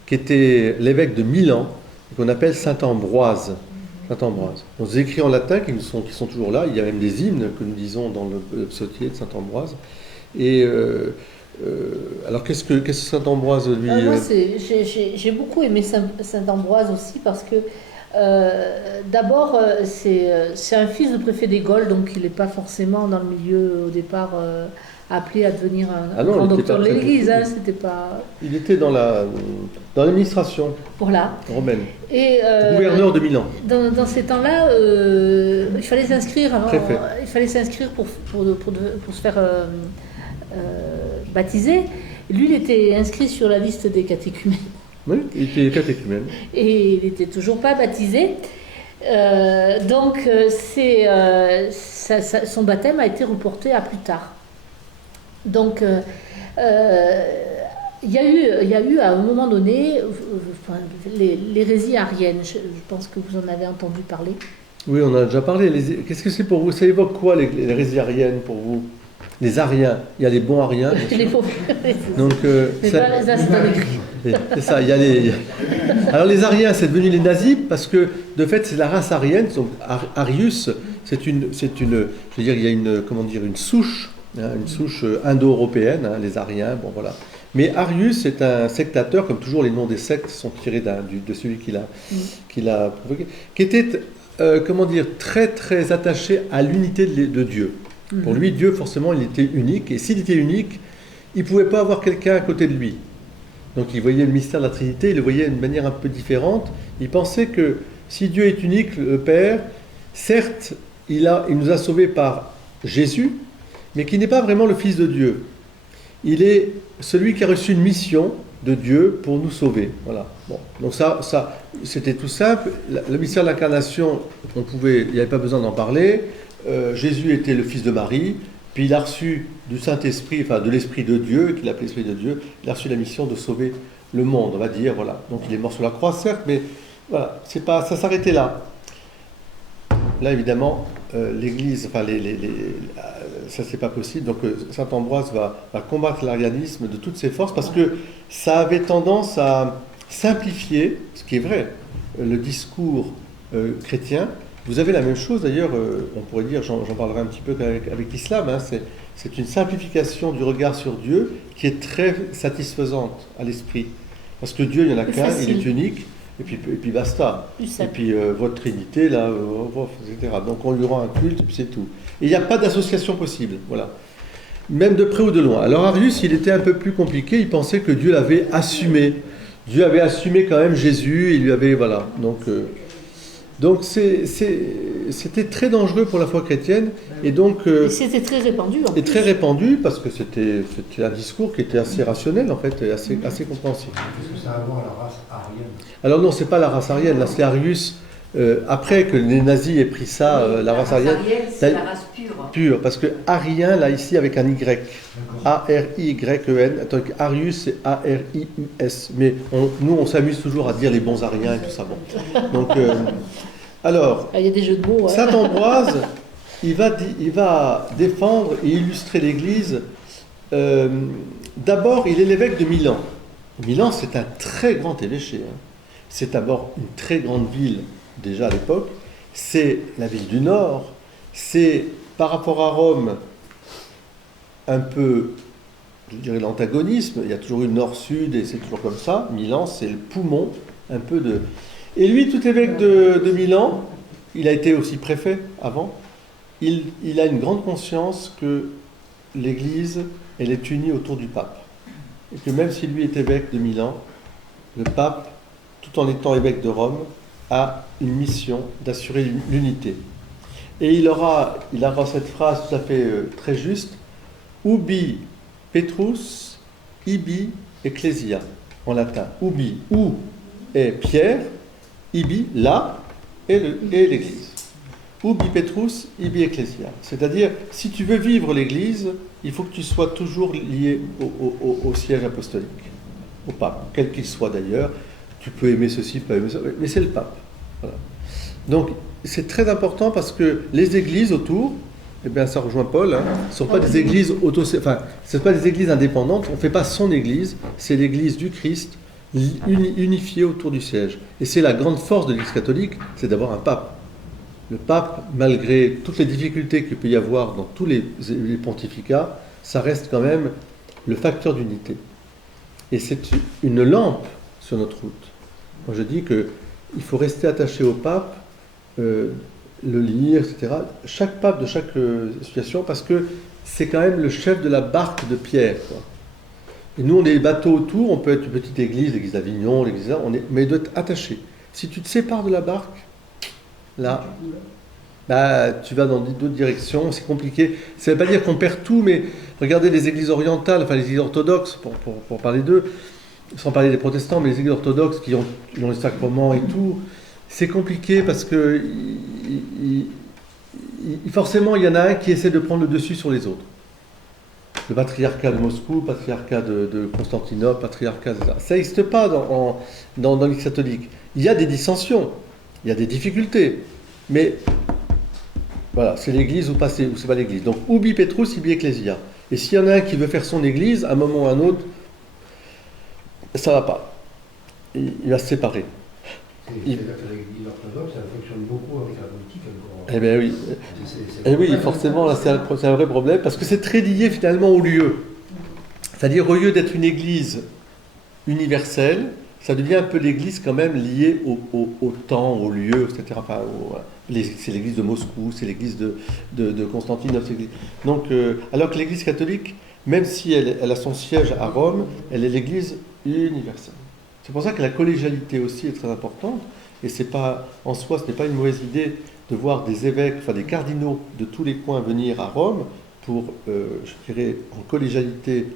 qui était l'évêque de Milan, qu'on appelle saint Ambroise. Saint Ambroise. Donc, des écrits en latin qui sont toujours là. Il y a même des hymnes que nous disons dans le psautier de saint Ambroise. Et alors qu'est-ce que saint Ambroise lui Moi, j'ai beaucoup aimé saint Ambroise aussi parce que d'abord c'est un fils de préfet des Gaules, donc il n'est pas forcément dans le milieu au départ appelé à devenir un grand docteur de l'Église. C'était pas. Il était dans l'administration romaine. Et gouverneur de Milan. Dans ces temps-là, il fallait s'inscrire. Il fallait s'inscrire pour se faire baptiser. Lui, il était inscrit sur la liste des catéchumènes. Oui, il était catéchumène. Et il n'était toujours pas baptisé. Donc, son baptême a été reporté à plus tard. Donc, il y a eu à un moment donné l'hérésie arienne. Je pense que vous en avez entendu parler. Oui, on en a déjà parlé. Qu'est-ce que c'est pour vous? Ça évoque quoi l'hérésie arienne pour vous? Les Ariens, il y a les bons Ariens. Les pauvres. Donc, c'est dans l'écrit. C'est ça, il y a les... Alors les Ariens, c'est devenu les nazis parce que, de fait, c'est la race arienne. Donc, Arius, c'est une, je veux dire, il y a une souche, une souche indo-européenne, les Ariens, bon voilà. Mais Arius est un sectateur, comme toujours les noms des sectes sont tirés de celui qui l'a provoqué, qui était, très très attaché à l'unité de Dieu. Pour lui, Dieu, forcément, il était unique. Et s'il était unique, il ne pouvait pas avoir quelqu'un à côté de lui. Donc il voyait le mystère de la Trinité, il le voyait d'une manière un peu différente. Il pensait que si Dieu est unique, le Père, certes, il nous a sauvés par Jésus, mais qui n'est pas vraiment le Fils de Dieu. Il est celui qui a reçu une mission de Dieu pour nous sauver. Voilà. Bon. Donc ça, c'était tout simple. Le mystère de l'incarnation, il n'y avait pas besoin d'en parler. Jésus était le fils de Marie, puis il a reçu du Saint-Esprit, enfin de l'Esprit de Dieu, qu'il appelait l'Esprit de Dieu, il a reçu la mission de sauver le monde, on va dire, voilà. Donc il est mort sur la croix, certes, mais voilà, ça s'arrêtait là. Là, évidemment, l'Église, enfin, ça c'est pas possible, donc saint Ambroise va combattre l'arianisme de toutes ses forces, parce que ça avait tendance à simplifier, ce qui est vrai, le discours chrétien. Vous avez la même chose d'ailleurs, on pourrait dire, j'en parlerai un petit peu avec l'islam, c'est une simplification du regard sur Dieu qui est très satisfaisante à l'esprit. Parce que Dieu, il n'y en a qu'un, il est unique, et puis basta. Et puis votre Trinité, là, etc. Donc on lui rend un culte, et puis c'est tout. Et il n'y a pas d'association possible, voilà. Même de près ou de loin. Alors Arius, il était un peu plus compliqué, il pensait que Dieu l'avait assumé. Dieu avait assumé quand même Jésus, il lui avait, voilà. Donc c'était très dangereux pour la foi chrétienne et donc et c'était très répandu et très répandu parce que c'était un discours qui était assez rationnel en fait et assez compréhensible. Qu'est-ce que ça a à voir la race arienne? Alors non, c'est pas la race arienne, là c'est Arius. Après que les nazis aient pris ça, la race arienne, c'est la race pure, parce que arien là ici avec un Y, A-R-I-Y-E-N, Arius c'est A-R-I-U-S, mais nous on s'amuse toujours à dire les bons ariens et tout ça. Bon. Donc alors, il y a des jeux de mots. Saint Ambroise, il va défendre et illustrer l'Église. D'abord, il est l'évêque de Milan. Milan, c'est un très grand évêché. C'est d'abord une très grande ville, déjà à l'époque. C'est la ville du Nord. C'est, par rapport à Rome, un peu, je dirais, l'antagonisme. Il y a toujours eu Nord-Sud et c'est toujours comme ça. Milan, c'est le poumon, un peu de... Et lui, tout évêque de Milan, il a été aussi préfet avant, il a une grande conscience que l'Église, elle est unie autour du pape. Et que même si lui est évêque de Milan, le pape, tout en étant évêque de Rome, a une mission d'assurer l'unité. Et il aura cette phrase tout à fait très juste, Ubi Petrus, ibi ecclesia, en latin. Ubi, où est Pierre, ibi, là, et l'Église. Ubi Petrus, ibi ecclesia. C'est-à-dire, si tu veux vivre l'Église, il faut que tu sois toujours lié au siège apostolique, au pape, quel qu'il soit d'ailleurs. Tu peux aimer ceci, pas aimer ça, mais c'est le pape. Voilà. Donc, c'est très important parce que les églises autour, eh bien, ça rejoint Paul, hein, ne sont pas des églises c'est pas des églises indépendantes. On ne fait pas son église, c'est l'église du Christ unifiée autour du siège. Et c'est la grande force de l'Église catholique, c'est d'avoir un pape. Le pape, malgré toutes les difficultés qu'il peut y avoir dans tous les pontificats, ça reste quand même le facteur d'unité. Et c'est une lampe sur notre route. Moi, je dis qu'il faut rester attaché au pape, le lire, etc. Chaque pape de chaque situation, parce que c'est quand même le chef de la barque de Pierre, quoi. Et nous, on est les bateaux autour, on peut être une petite église, l'église d'Avignon, l'église là, mais il doit être attaché. Si tu te sépares de la barque, là, bah, tu vas dans d'autres directions, c'est compliqué. Ça ne veut pas dire qu'on perd tout, mais regardez les églises orientales, enfin les églises orthodoxes, pour parler d'eux, sans parler des protestants, mais les églises orthodoxes qui ont les sacrements et tout, c'est compliqué parce que forcément, il y en a un qui essaie de prendre le dessus sur les autres. Le patriarcat de Moscou, le patriarcat de Constantinople, patriarcat, etc. Ça n'existe pas dans l'Église catholique. Il y a des dissensions, il y a des difficultés, mais voilà, c'est l'Église ou c'est pas l'Église. Donc, ubi Petrus, ibi Ecclesia. Et s'il y en a un qui veut faire son Église, à un moment ou à un autre, ça va pas. Il va se séparer. C'est-à-dire que l'Église orthodoxe, ça fonctionne beaucoup avec la politique encore. Eh bien oui. Eh oui, forcément, là, c'est un vrai problème, parce que c'est très lié finalement au lieu. C'est-à-dire, au lieu d'être une Église universelle, ça devient un peu l'Église quand même liée au temps, au lieu, etc. Enfin, c'est l'Église de Moscou, c'est l'Église de Constantinople. Donc, alors que l'Église catholique, même si elle a son siège à Rome, elle est l'Église universelle. C'est pour ça que la collégialité aussi est très importante, et c'est pas, en soi, ce n'est pas une mauvaise idée de voir des évêques, enfin des cardinaux de tous les coins venir à Rome pour, je dirais, en collégialité,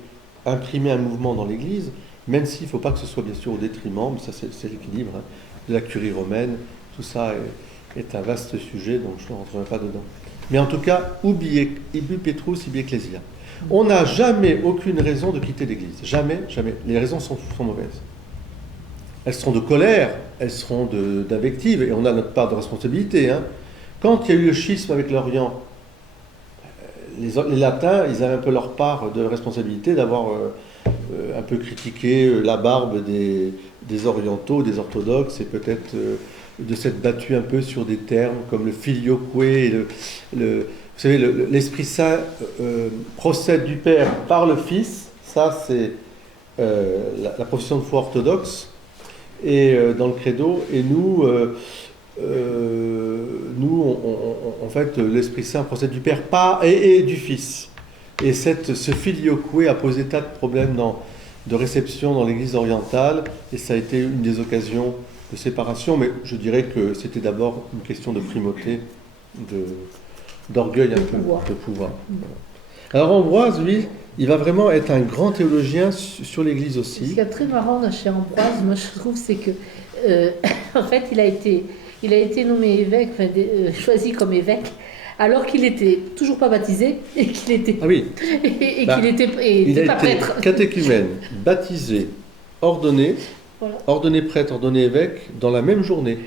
imprimer un mouvement dans l'Église, même s'il ne faut pas que ce soit bien sûr au détriment, mais ça c'est l'équilibre, hein, de la curie romaine. Tout ça est un vaste sujet, donc je ne rentrerai pas dedans. Mais en tout cas, ubi Petrus, ibi Ecclesia. On n'a jamais aucune raison de quitter l'Église. Jamais, jamais. Les raisons sont mauvaises. Elles seront de colère, elles seront d'invective, et on a notre part de responsabilité. Hein. Quand il y a eu le schisme avec l'Orient, les Latins, ils avaient un peu leur part de responsabilité d'avoir un peu critiqué la barbe des Orientaux, des Orthodoxes, et peut-être de s'être battu un peu sur des termes comme le filioque, vous savez, l'Esprit Saint procède du Père par le Fils, ça c'est la profession de foi orthodoxe, et dans le credo, et nous, en fait, l'Esprit Saint procède du Père et du Fils. Et ce filioque a posé tas de problèmes de réception dans l'Église orientale, et ça a été une des occasions de séparation, mais je dirais que c'était d'abord une question de primauté, d'orgueil un peu, de pouvoir. Alors Ambroise, lui, il va vraiment être un grand théologien sur l'Église aussi. Ce qui est très marrant chez Ambroise, moi je trouve, c'est que, en fait, il a été nommé évêque, choisi comme évêque, alors qu'il n'était toujours pas baptisé et qu'il était, ah oui. et qu'il était pas prêtre. Catéchumène, baptisé, ordonné, voilà. Ordonné prêtre, ordonné évêque, dans la même journée.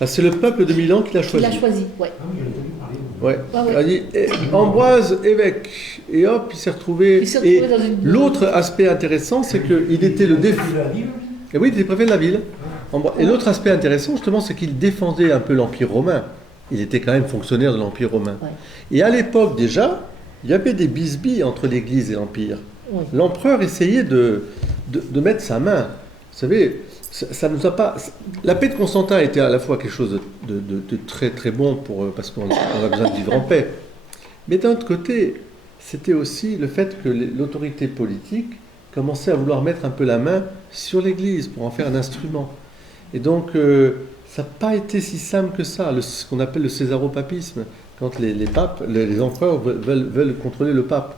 Ah, c'est le peuple de Milan qui l'a choisi. Il l'a choisi, ouais. Ah oui, j'en ai entendu parler. Ouais. Ah ouais. Il a dit Ambroise évêque, et hop, il s'est retrouvé. Et dans une... l'autre aspect intéressant, c'est qu'il était le défenseur. De la ville. Et oui, il était préfet de la ville. Et l'autre aspect intéressant, justement, c'est qu'il défendait un peu l'Empire romain. Il était quand même fonctionnaire de l'Empire romain. Ouais. Et à l'époque déjà, il y avait des bisbilles entre l'Église et l'Empire. Ouais. L'empereur essayait de mettre sa main. Vous savez, ça nous a pas. La paix de Constantin était à la fois quelque chose de très très bon parce qu'on a besoin de vivre en paix. Mais d'un autre côté, c'était aussi le fait que l'autorité politique commençait à vouloir mettre un peu la main sur l'Église pour en faire un instrument. Et donc, ça n'a pas été si simple que ça, ce qu'on appelle le césaropapisme, quand les papes, les empereurs veulent contrôler le pape.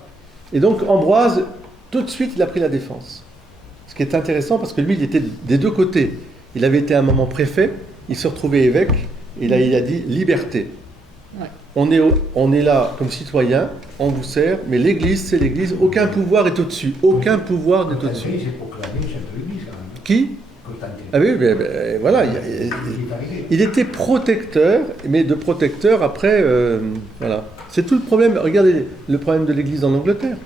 Et donc, Ambroise, tout de suite, il a pris la défense. Ce qui est intéressant, parce que lui, il était des deux côtés. Il avait été à un moment préfet, il se retrouvait évêque, et là, il a dit « liberté ouais. ». On est là comme citoyen, on vous sert, mais l'Église, c'est l'Église, aucun pouvoir est au-dessus. Aucun pouvoir n'est au-dessus. C'est proclamé chef de l'Église, quand même. Qui ? Ah oui, mais voilà. il était protecteur, mais de protecteur après, voilà. C'est tout le problème. Regardez le problème de l'Église en Angleterre.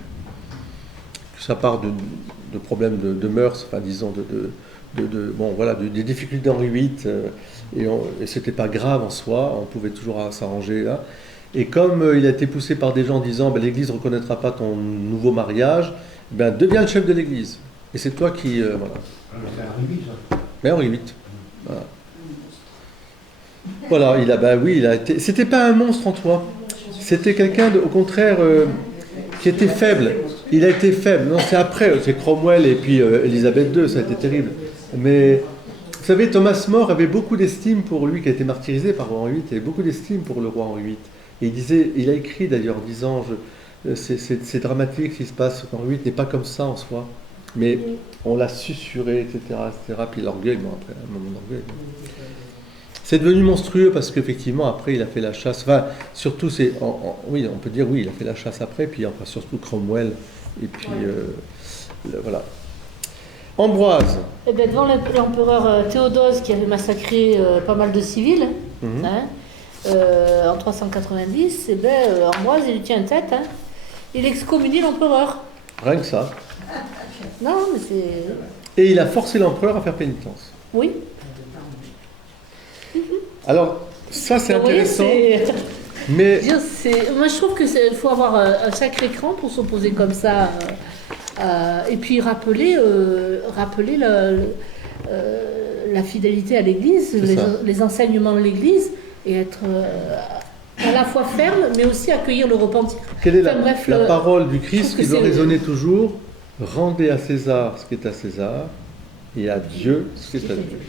Ça part de problèmes de mœurs, enfin disons bon voilà, des difficultés d'Henri VIII, et c'était pas grave en soi, on pouvait toujours s'arranger là. Et comme il a été poussé par des gens disant ben, l'Église ne reconnaîtra pas ton nouveau mariage, ben deviens le chef de l'Église. Et c'est toi qui voilà. C'est un rubis, ça. Mais Henri VIII. Voilà, il a été. C'était pas un monstre en toi. C'était quelqu'un, au contraire, qui était faible. Il a été faible. Non, c'est après. C'est Cromwell et puis Élisabeth II, ça a été terrible. Mais vous savez, Thomas More avait beaucoup d'estime pour lui, qui a été martyrisé par Henri VIII. Il avait beaucoup d'estime pour le roi Henri VIII. Et il a écrit d'ailleurs, en disant c'est dramatique ce qui se passe. Henri VIII n'est pas comme ça en soi. Mais on l'a susurré, etc., etc. Puis l'orgueil, bon, après, un moment d'orgueil. C'est devenu monstrueux parce qu'effectivement, après, il a fait la chasse. Enfin, surtout, oui, on peut dire, oui, il a fait la chasse après, puis enfin, surtout Cromwell. Et puis, voilà. Ambroise. Eh bien, devant l'empereur Théodose, qui avait massacré pas mal de civils, en 390, eh bien, Ambroise, il lui tient tête. Hein. Il excommunie l'empereur. Rien que ça. Non, mais c'est... Et il a forcé l'empereur à faire pénitence. Oui. Alors, ça c'est intéressant. Oui, mais moi je trouve qu'il faut avoir un sacré cran pour s'opposer comme ça. Et puis rappeler la fidélité à l'Église, les enseignements de l'Église, et être à la fois ferme, mais aussi accueillir le repentir. Quelle est la parole du Christ qui doit résonner toujours? Rendez à César ce qui est à César, et à Dieu ce qui est à Dieu.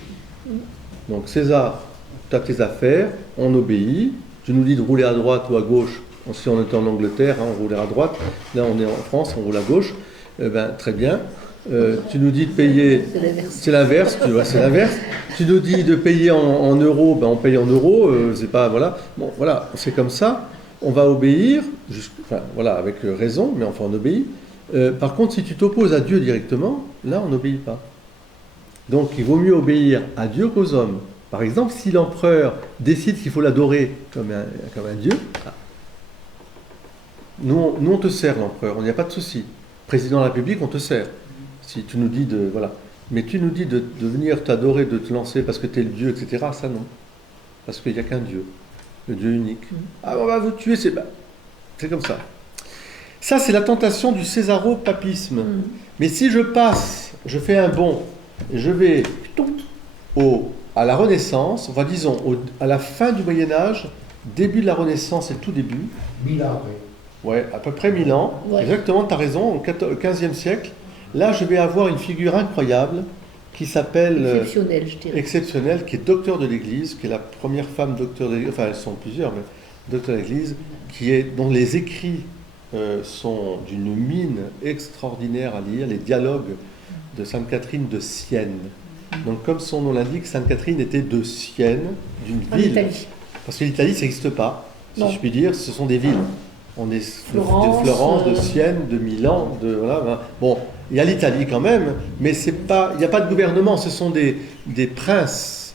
Donc César, tu as tes affaires, on obéit. Tu nous dis de rouler à droite ou à gauche. Si on était en Angleterre, on roulait à droite. Là, on est en France, on roule à gauche. Très bien. Tu nous dis de payer... C'est l'inverse. C'est l'inverse. Tu nous dis de payer en euros, on paye en euros. C'est pas... Voilà. Bon, voilà, c'est comme ça. On va obéir, voilà, avec raison, mais enfin, on obéit. Par contre, si tu t'opposes à Dieu directement, là, on n'obéit pas. Donc, il vaut mieux obéir à Dieu qu'aux hommes. Par exemple, si l'empereur décide qu'il faut l'adorer comme un dieu, nous on te sert l'empereur, il n'y a pas de souci. Président de la République, on te sert. Si tu nous dis de... Voilà. Mais tu nous dis de venir t'adorer, de te lancer parce que tu es le dieu, etc., ça non. Parce qu'il n'y a qu'un dieu, le dieu unique. Ah, on va vous tuer, c'est comme ça. Ça, c'est la tentation du césaropapisme. Mais si je fais un bond, et je vais à la Renaissance, enfin disons à la fin du Moyen-Âge, début de la Renaissance et tout début. 1000 ans, oui. Ouais, à peu près 1000 ans. Ouais. Exactement, tu as raison, au XVe siècle. Là, je vais avoir une figure incroyable qui s'appelle... Exceptionnelle, je dirais. Exceptionnelle, qui est docteur de l'Église, qui est la première femme docteur de l'Église, enfin elles sont plusieurs, mais docteur de l'Église, dont les écrits sont d'une mine extraordinaire à lire, les dialogues de Sainte Catherine de Sienne. Donc, comme son nom l'indique, Sainte Catherine était de Sienne, d'une ville. Italie. Parce que l'Italie, ça n'existe pas, si je puis dire, ce sont des villes. On est de Florence, de Sienne, de Milan, voilà. Bon, il y a l'Italie quand même, mais il n'y a pas de gouvernement, ce sont des princes.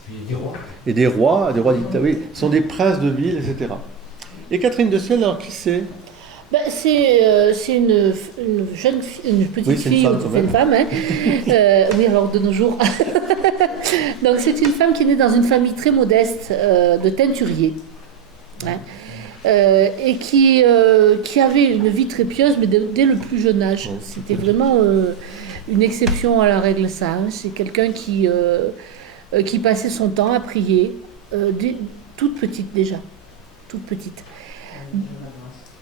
Et des rois d'Italie, ce sont des princes de ville, etc. Et Catherine de Sienne, alors qui c'est? C'est une petite fille, une femme, hein. Oui, alors de nos jours. Donc c'est une femme qui est née dans une famille très modeste de teinturiers, hein, et qui avait une vie très pieuse, mais dès le plus jeune âge. C'était vraiment une exception à la règle, ça. Hein. C'est quelqu'un qui passait son temps à prier, toute petite déjà, toute petite.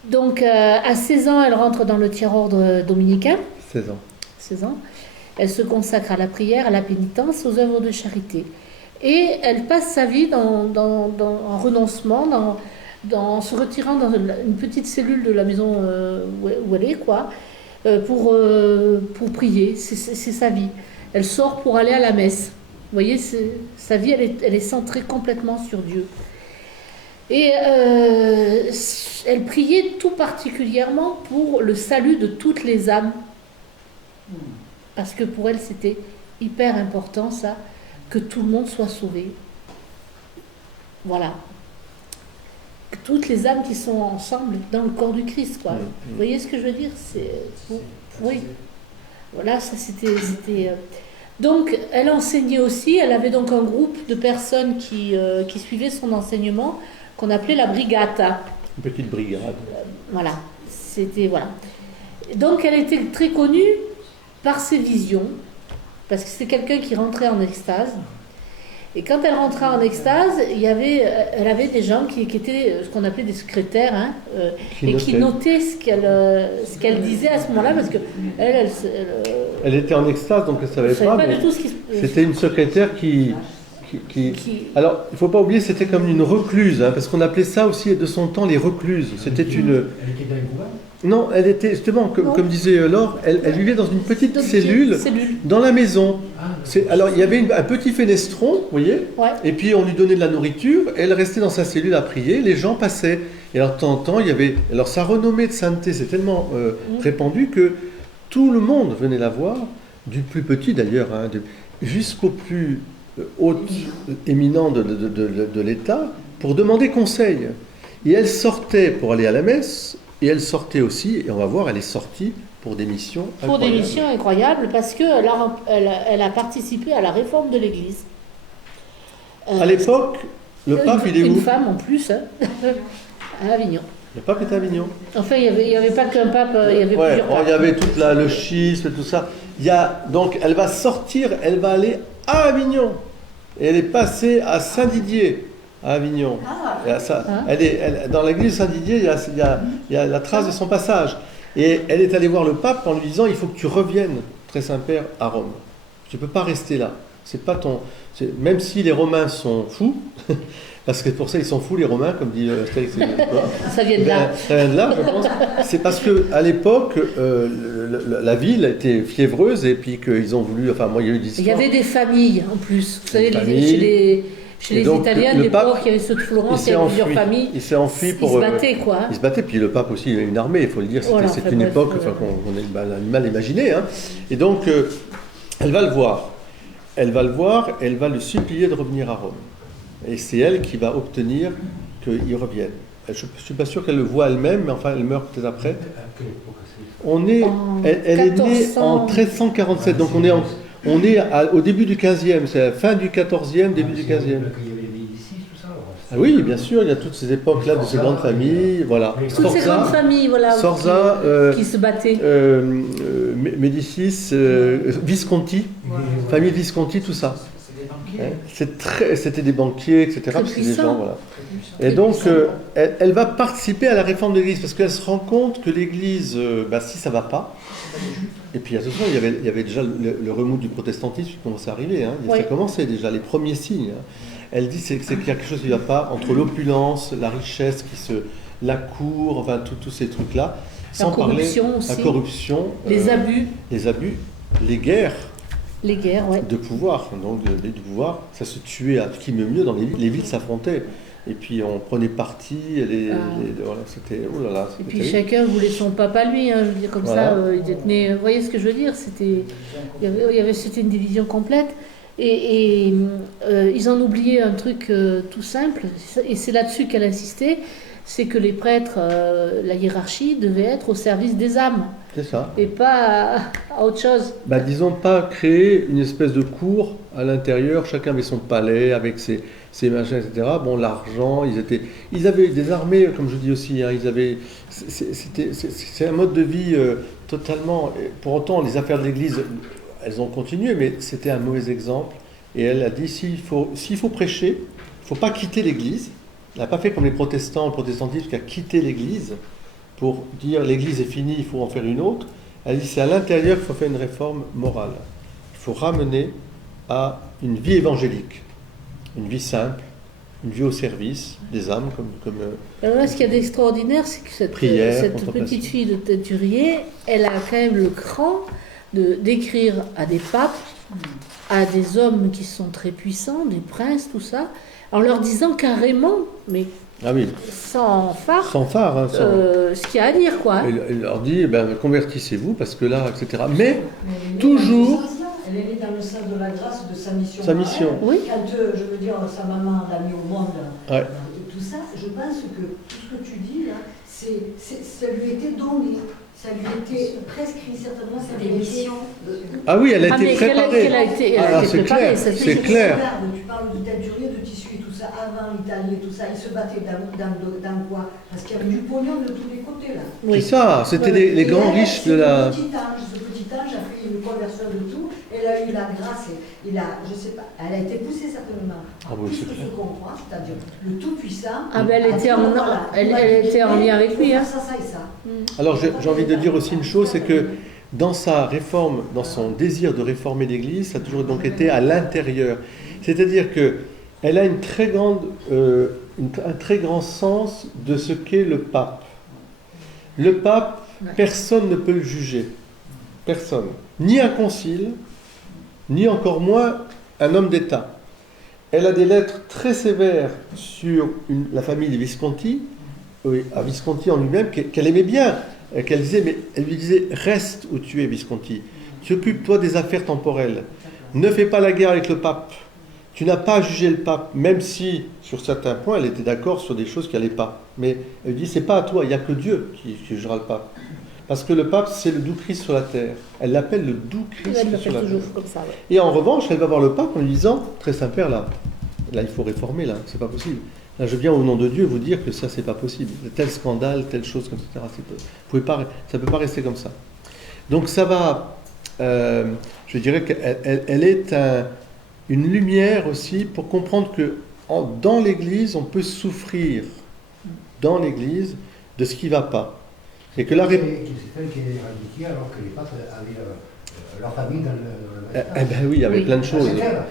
Donc, à 16 ans, elle rentre dans le tiers-ordre dominicain. 16 ans. Elle se consacre à la prière, à la pénitence, aux œuvres de charité. Et elle passe sa vie en renoncement, en se retirant dans une petite cellule de la maison où elle est, pour prier. C'est sa vie. Elle sort pour aller à la messe. Vous voyez, sa vie, elle est centrée complètement sur Dieu. Et elle priait tout particulièrement pour le salut de toutes les âmes. Parce que pour elle, c'était hyper important, ça, que tout le monde soit sauvé. voilà, toutes les âmes qui sont ensemble dans le corps du Christ, quoi. Vous voyez ce que je veux dire? Oui. Voilà, ça c'était. Donc, elle enseignait aussi. Elle avait donc un groupe de personnes qui suivaient son enseignement qu'on appelait la brigata. Une petite brigade. Voilà, voilà. Donc, elle était très connue par ses visions, parce que c'est quelqu'un qui rentrait en extase. Et quand elle rentrait en extase, elle avait des gens qui étaient ce qu'on appelait des secrétaires, hein, et qui notaient ce qu'elle disait à ce moment-là, parce que elle était en extase, donc elle ne savait pas. Du tout ce qui c'était une secrétaire qui... Alors, il ne faut pas oublier, c'était comme une recluse, hein, parce qu'on appelait ça aussi de son temps les recluses. C'était une... Elle était dans les gouvernements? Non, elle était justement, comme disait Laure, elle vivait dans une petite cellule dans la maison. Alors, il y avait un petit fenestron, vous voyez, et puis on lui donnait de la nourriture, elle restait dans sa cellule à prier, les gens passaient. Et alors, de temps en temps, il y avait... Alors, sa renommée de sainteté, c'est tellement répandu que tout le monde venait la voir, du plus petit d'ailleurs, hein, jusqu'au plus haut éminent de l'État, pour demander conseil. Et elle sortait pour aller à la messe, et elle sortait aussi, et on va voir, elle est sortie pour des missions incroyables. Pour des missions incroyables, parce qu'elle a participé à la réforme de l'Église. À l'époque, le pape, il est où? Une femme en plus, hein, à Avignon. Le pape est à Avignon. Enfin, il n'y avait pas qu'un pape, il y avait plusieurs papes. Il y avait tout le schisme et tout ça. Donc, elle va sortir, elle va aller à Avignon. Et elle est passée à Saint-Didier, à Avignon. Dans l'église de Saint-Didier, il y a la trace de son passage. Et elle est allée voir le pape en lui disant, il faut que tu reviennes, très Saint-Père, à Rome. Tu ne peux pas rester là. C'est pas même si les Romains sont fous, parce que pour ça ils sont fous les Romains, comme dit Astérix. Ça vient de là. Ça vient de là, je pense. C'est parce qu'à l'époque, la ville était fiévreuse et puis qu'ils ont voulu. Enfin, moi, il y a eu des histoires. Il y avait des familles en plus. Vous savez, chez les donc, Italiens, de l'époque, il y avait ceux de Florence, il y avait plusieurs familles. Il s'est enfui pour. Il se battait, quoi. Il se battait, puis le pape aussi, il avait une armée, il faut le dire. C'était une époque qu'on a mal imaginée. Hein. Et donc, elle va le voir. Elle va le supplier de revenir à Rome. Et c'est elle qui va obtenir qu'il revienne. Je ne suis pas sûr qu'elle le voit elle-même, mais enfin, elle meurt peut-être après. Elle est née en 1347, donc on est au début du 15e, c'est la fin du 14e, début du 15e. Ah oui, bien sûr, il y a toutes ces époques-là de ces grandes familles, voilà. Toutes ces grandes familles, voilà, Sforza, qui se battaient. Médicis, Visconti, famille Visconti, tout ça. C'était des banquiers, etc. C'était des gens, voilà. Et donc, elle va participer à la réforme de l'Église parce qu'elle se rend compte que l'Église, si ça va pas. Et puis attention, il y avait déjà le remous du protestantisme qui commençait à arriver. Hein. Ça commençait déjà, les premiers signes. Hein. Elle dit c'est qu'il y a quelque chose qui ne va pas entre l'opulence, la richesse, la cour, enfin tous ces trucs-là. Sans parler la corruption, les abus, les guerres. Les guerres, ouais. De pouvoir, donc de pouvoir, ça se tuait à qui mieux dans les villes s'affrontaient. Et puis on prenait parti, voilà, c'était oh là là. Et puis chacun voulait son pape à lui, hein, je veux dire comme ça, il détenait. Vous voyez ce que je veux dire? C'était une division complète. Et ils en oubliaient un truc tout simple, et c'est là-dessus qu'elle insistait, c'est que les prêtres, la hiérarchie, devait être au service des âmes. C'est ça. Et pas à autre chose. Disons pas créer une espèce de cour à l'intérieur, chacun avait son palais avec ses machins, etc. Bon, l'argent, ils avaient des armées, comme je dis aussi, hein, c'est un mode de vie totalement. Pour autant, les affaires de l'Église, elles ont continué, mais c'était un mauvais exemple. Et elle a dit, s'il faut prêcher, il ne faut pas quitter l'Église. Elle n'a pas fait comme les protestants, le protestantisme qui a quitté l'Église pour dire l'Église est finie, il faut en faire une autre. Elle dit c'est à l'intérieur qu'il faut faire une réforme morale. Il faut ramener à une vie évangélique, une vie simple, une vie au service des âmes. Alors là, ce qu'il y a d'extraordinaire, c'est que cette petite fille de Teinturier, elle a quand même le cran d'écrire à des papes, à des hommes qui sont très puissants, des princes, tout ça, en leur disant carrément, mais sans phare, hein, ce qu'il y a à dire, quoi. Il leur dit, convertissez-vous, parce que là, etc. Mais toujours elle est née dans le sens de la grâce de sa mission. Sa mission. à elle. Oui. Quand, je veux dire, sa maman l'a mis au monde, Ouais. et tout ça, je pense que tout ce que tu dis là, ça lui était donné, ça lui était prescrit, certainement, ça lui était... Ah oui, elle a Ah, été mais qu'elle préparée. a été, elle Ah, a été c'est préparée, clair, cette c'est fille. clair. Regarde, tu parles de teinturier, de tissu et tout ça, avant l'Italie et tout ça, ils se battaient dans quoi? Parce qu'il y avait du pognon de tous les côtés là. C'est ça, c'était Ouais. les grands riches de la... Ce petit ange a fait une conversion de tout, elle a eu la grâce, je sais pas, elle a été poussée certainement. Ah oui, Plus c'est que clair. ce qu'on croit, c'est-à-dire le Tout-Puissant. Ah ben elle a était dit, en, voilà, elle, il m'a elle dit, était en lien avec lui. Hein. Ça et ça. Alors j'ai envie de dire aussi une chose, c'est que dans sa réforme, dans son désir de réformer l'Église, ça a toujours donc été à l'intérieur. C'est-à-dire que elle a une très grande, un très grand sens de ce qu'est le pape. Le pape, personne ne peut le juger. Personne. Ni un concile, ni encore moins un homme d'État. Elle a des lettres très sévères sur la famille des Visconti, à Visconti en lui-même, qu'elle aimait bien, qu'elle disait, mais elle lui disait, reste où tu es, Visconti. Tu occupe-toi des affaires temporelles. Ne fais pas la guerre avec le pape. Tu n'as pas à juger le pape, même si, sur certains points, elle était d'accord sur des choses qui n'allaient pas. Mais elle dit, c'est pas à toi, il n'y a que Dieu qui jugera le pape. Parce que le pape, c'est le doux Christ sur la terre. Elle l'appelle le doux Christ Elle sur l'appelle la terre. toujours comme ça. Ouais. Et en revanche, elle va voir le pape en lui disant, très Saint-Père, là, il faut réformer, là, c'est pas possible. Là, je viens au nom de Dieu vous dire que ça, c'est pas possible. Tel scandale, telle chose, etc. Ça peut pas rester comme ça. Donc ça va, je dirais qu'elle est une lumière aussi pour comprendre que dans l'Église, on peut souffrir dans l'Église de ce qui ne va pas. Et que la C'est elle qui est éradiquée alors que les papes avaient leur famille dans le Eh ben oui, il y avait Oui. plein de choses. C'est clair.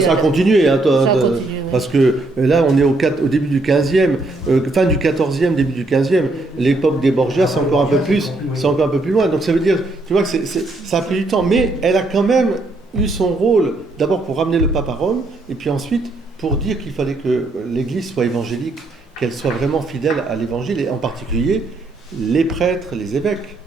Ça a continué. Hein, Ça a continué, ouais. Parce que là, on est au début du 15e, fin du 14e, début du 15e. L'époque des Borgia, c'est encore un peu plus, c'est encore un peu plus loin. Donc ça veut dire, tu vois que ça a pris du temps. Mais elle a quand même eu son rôle, d'abord pour ramener le pape à Rome, et puis ensuite pour dire qu'il fallait que l'Église soit évangélique, qu'elle soit vraiment fidèle à l'Évangile, et en particulier les prêtres, les évêques.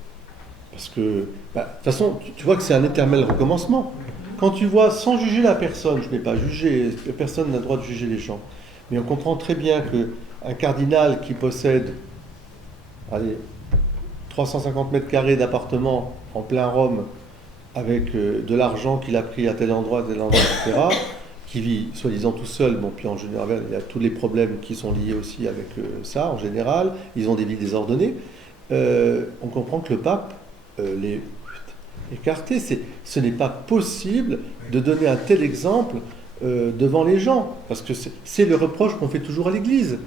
Parce que, de toute façon, tu vois que c'est un éternel recommencement. Quand tu vois, sans juger la personne, je n'ai pas jugé, personne n'a le droit de juger les gens, mais on comprend très bien qu'un cardinal qui possède 350 mètres carrés d'appartement en plein Rome, avec de l'argent qu'il a pris à tel endroit, etc., qui vit soi-disant tout seul, bon, puis en général, il y a tous les problèmes qui sont liés aussi avec ça, en général, ils ont des vies désordonnées, on comprend que le pape les écarté. Ce n'est pas possible de donner un tel exemple devant les gens, parce que c'est le reproche qu'on fait toujours à l'Église.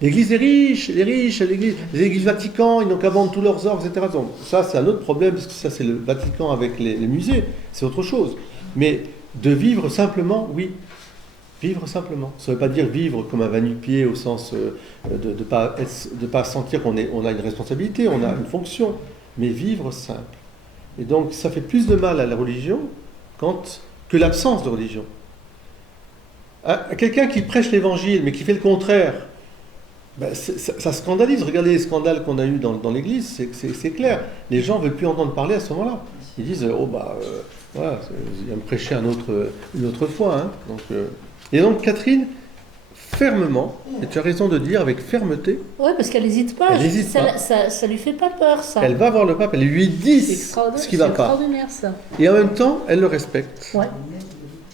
L'Église est riche, elle est riche, les Églises Vatican, ils n'ont qu'à vendre tous leurs ors, etc. Donc ça, c'est un autre problème, parce que ça, c'est le Vatican avec les musées, c'est autre chose. Mais de vivre simplement, oui, vivre simplement. Ça ne veut pas dire vivre comme un va-nu-pied au sens de ne pas sentir qu'on a une responsabilité, on a une fonction, mais vivre simple. Et donc, ça fait plus de mal à la religion que l'absence de religion. Quelqu'un qui prêche l'évangile, mais qui fait le contraire, ça scandalise. Regardez les scandales qu'on a eus dans l'Église, c'est clair. Les gens ne veulent plus entendre parler à ce moment-là. Ils disent, voilà, il va me prêcher une autre fois. Hein. Et donc, Catherine, fermement, et tu as raison de dire avec fermeté. Oui, parce qu'elle n'hésite pas. Elle hésite pas. Ça lui fait pas peur, ça. Elle va voir le pape, elle lui dit ce qui ne va pas. C'est extraordinaire, ça. Et en même temps, elle le respecte. Ouais.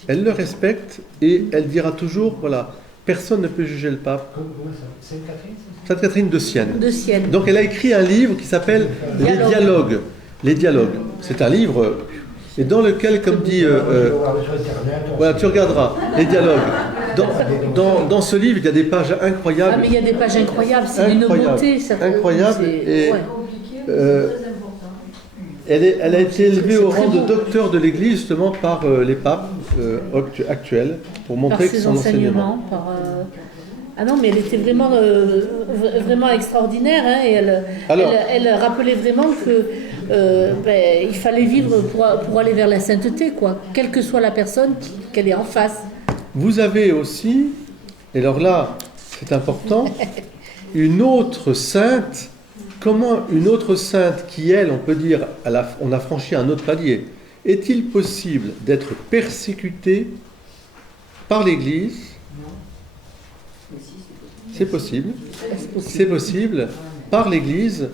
Elle le respecte et elle dira toujours, voilà, personne ne peut juger le pape. Comment ça? Sainte-Catherine, c'est ça? Sainte Catherine de Sienne. De Sienne. Donc elle a écrit un livre qui s'appelle Les Dialogues. Les Dialogues. C'est un livre et dans lequel, comme dit... voilà, tu regarderas, Les Dialogues. Dans ce livre, il y a des pages incroyables. Ah, mais il y a des pages incroyables, c'est d'une beauté. Incroyable. Et, C'est compliqué, mais c'est très important. elle a été élevée au très rang de beau. docteur de l'Église justement par les papes actuels pour Par montrer que ses son enseignement. enseignements, Ah non, mais elle était vraiment, vraiment extraordinaire. Hein, et elle rappelait vraiment que il fallait vivre pour aller vers la sainteté, quoi, quelle que soit la personne qu'elle est en face. Vous avez aussi, et alors là, c'est important, une autre sainte. Comment une autre sainte qui, elle, on peut dire, on a franchi un autre palier. est-il possible d'être persécuté par l'Église? C'est possible. C'est possible par l'Église.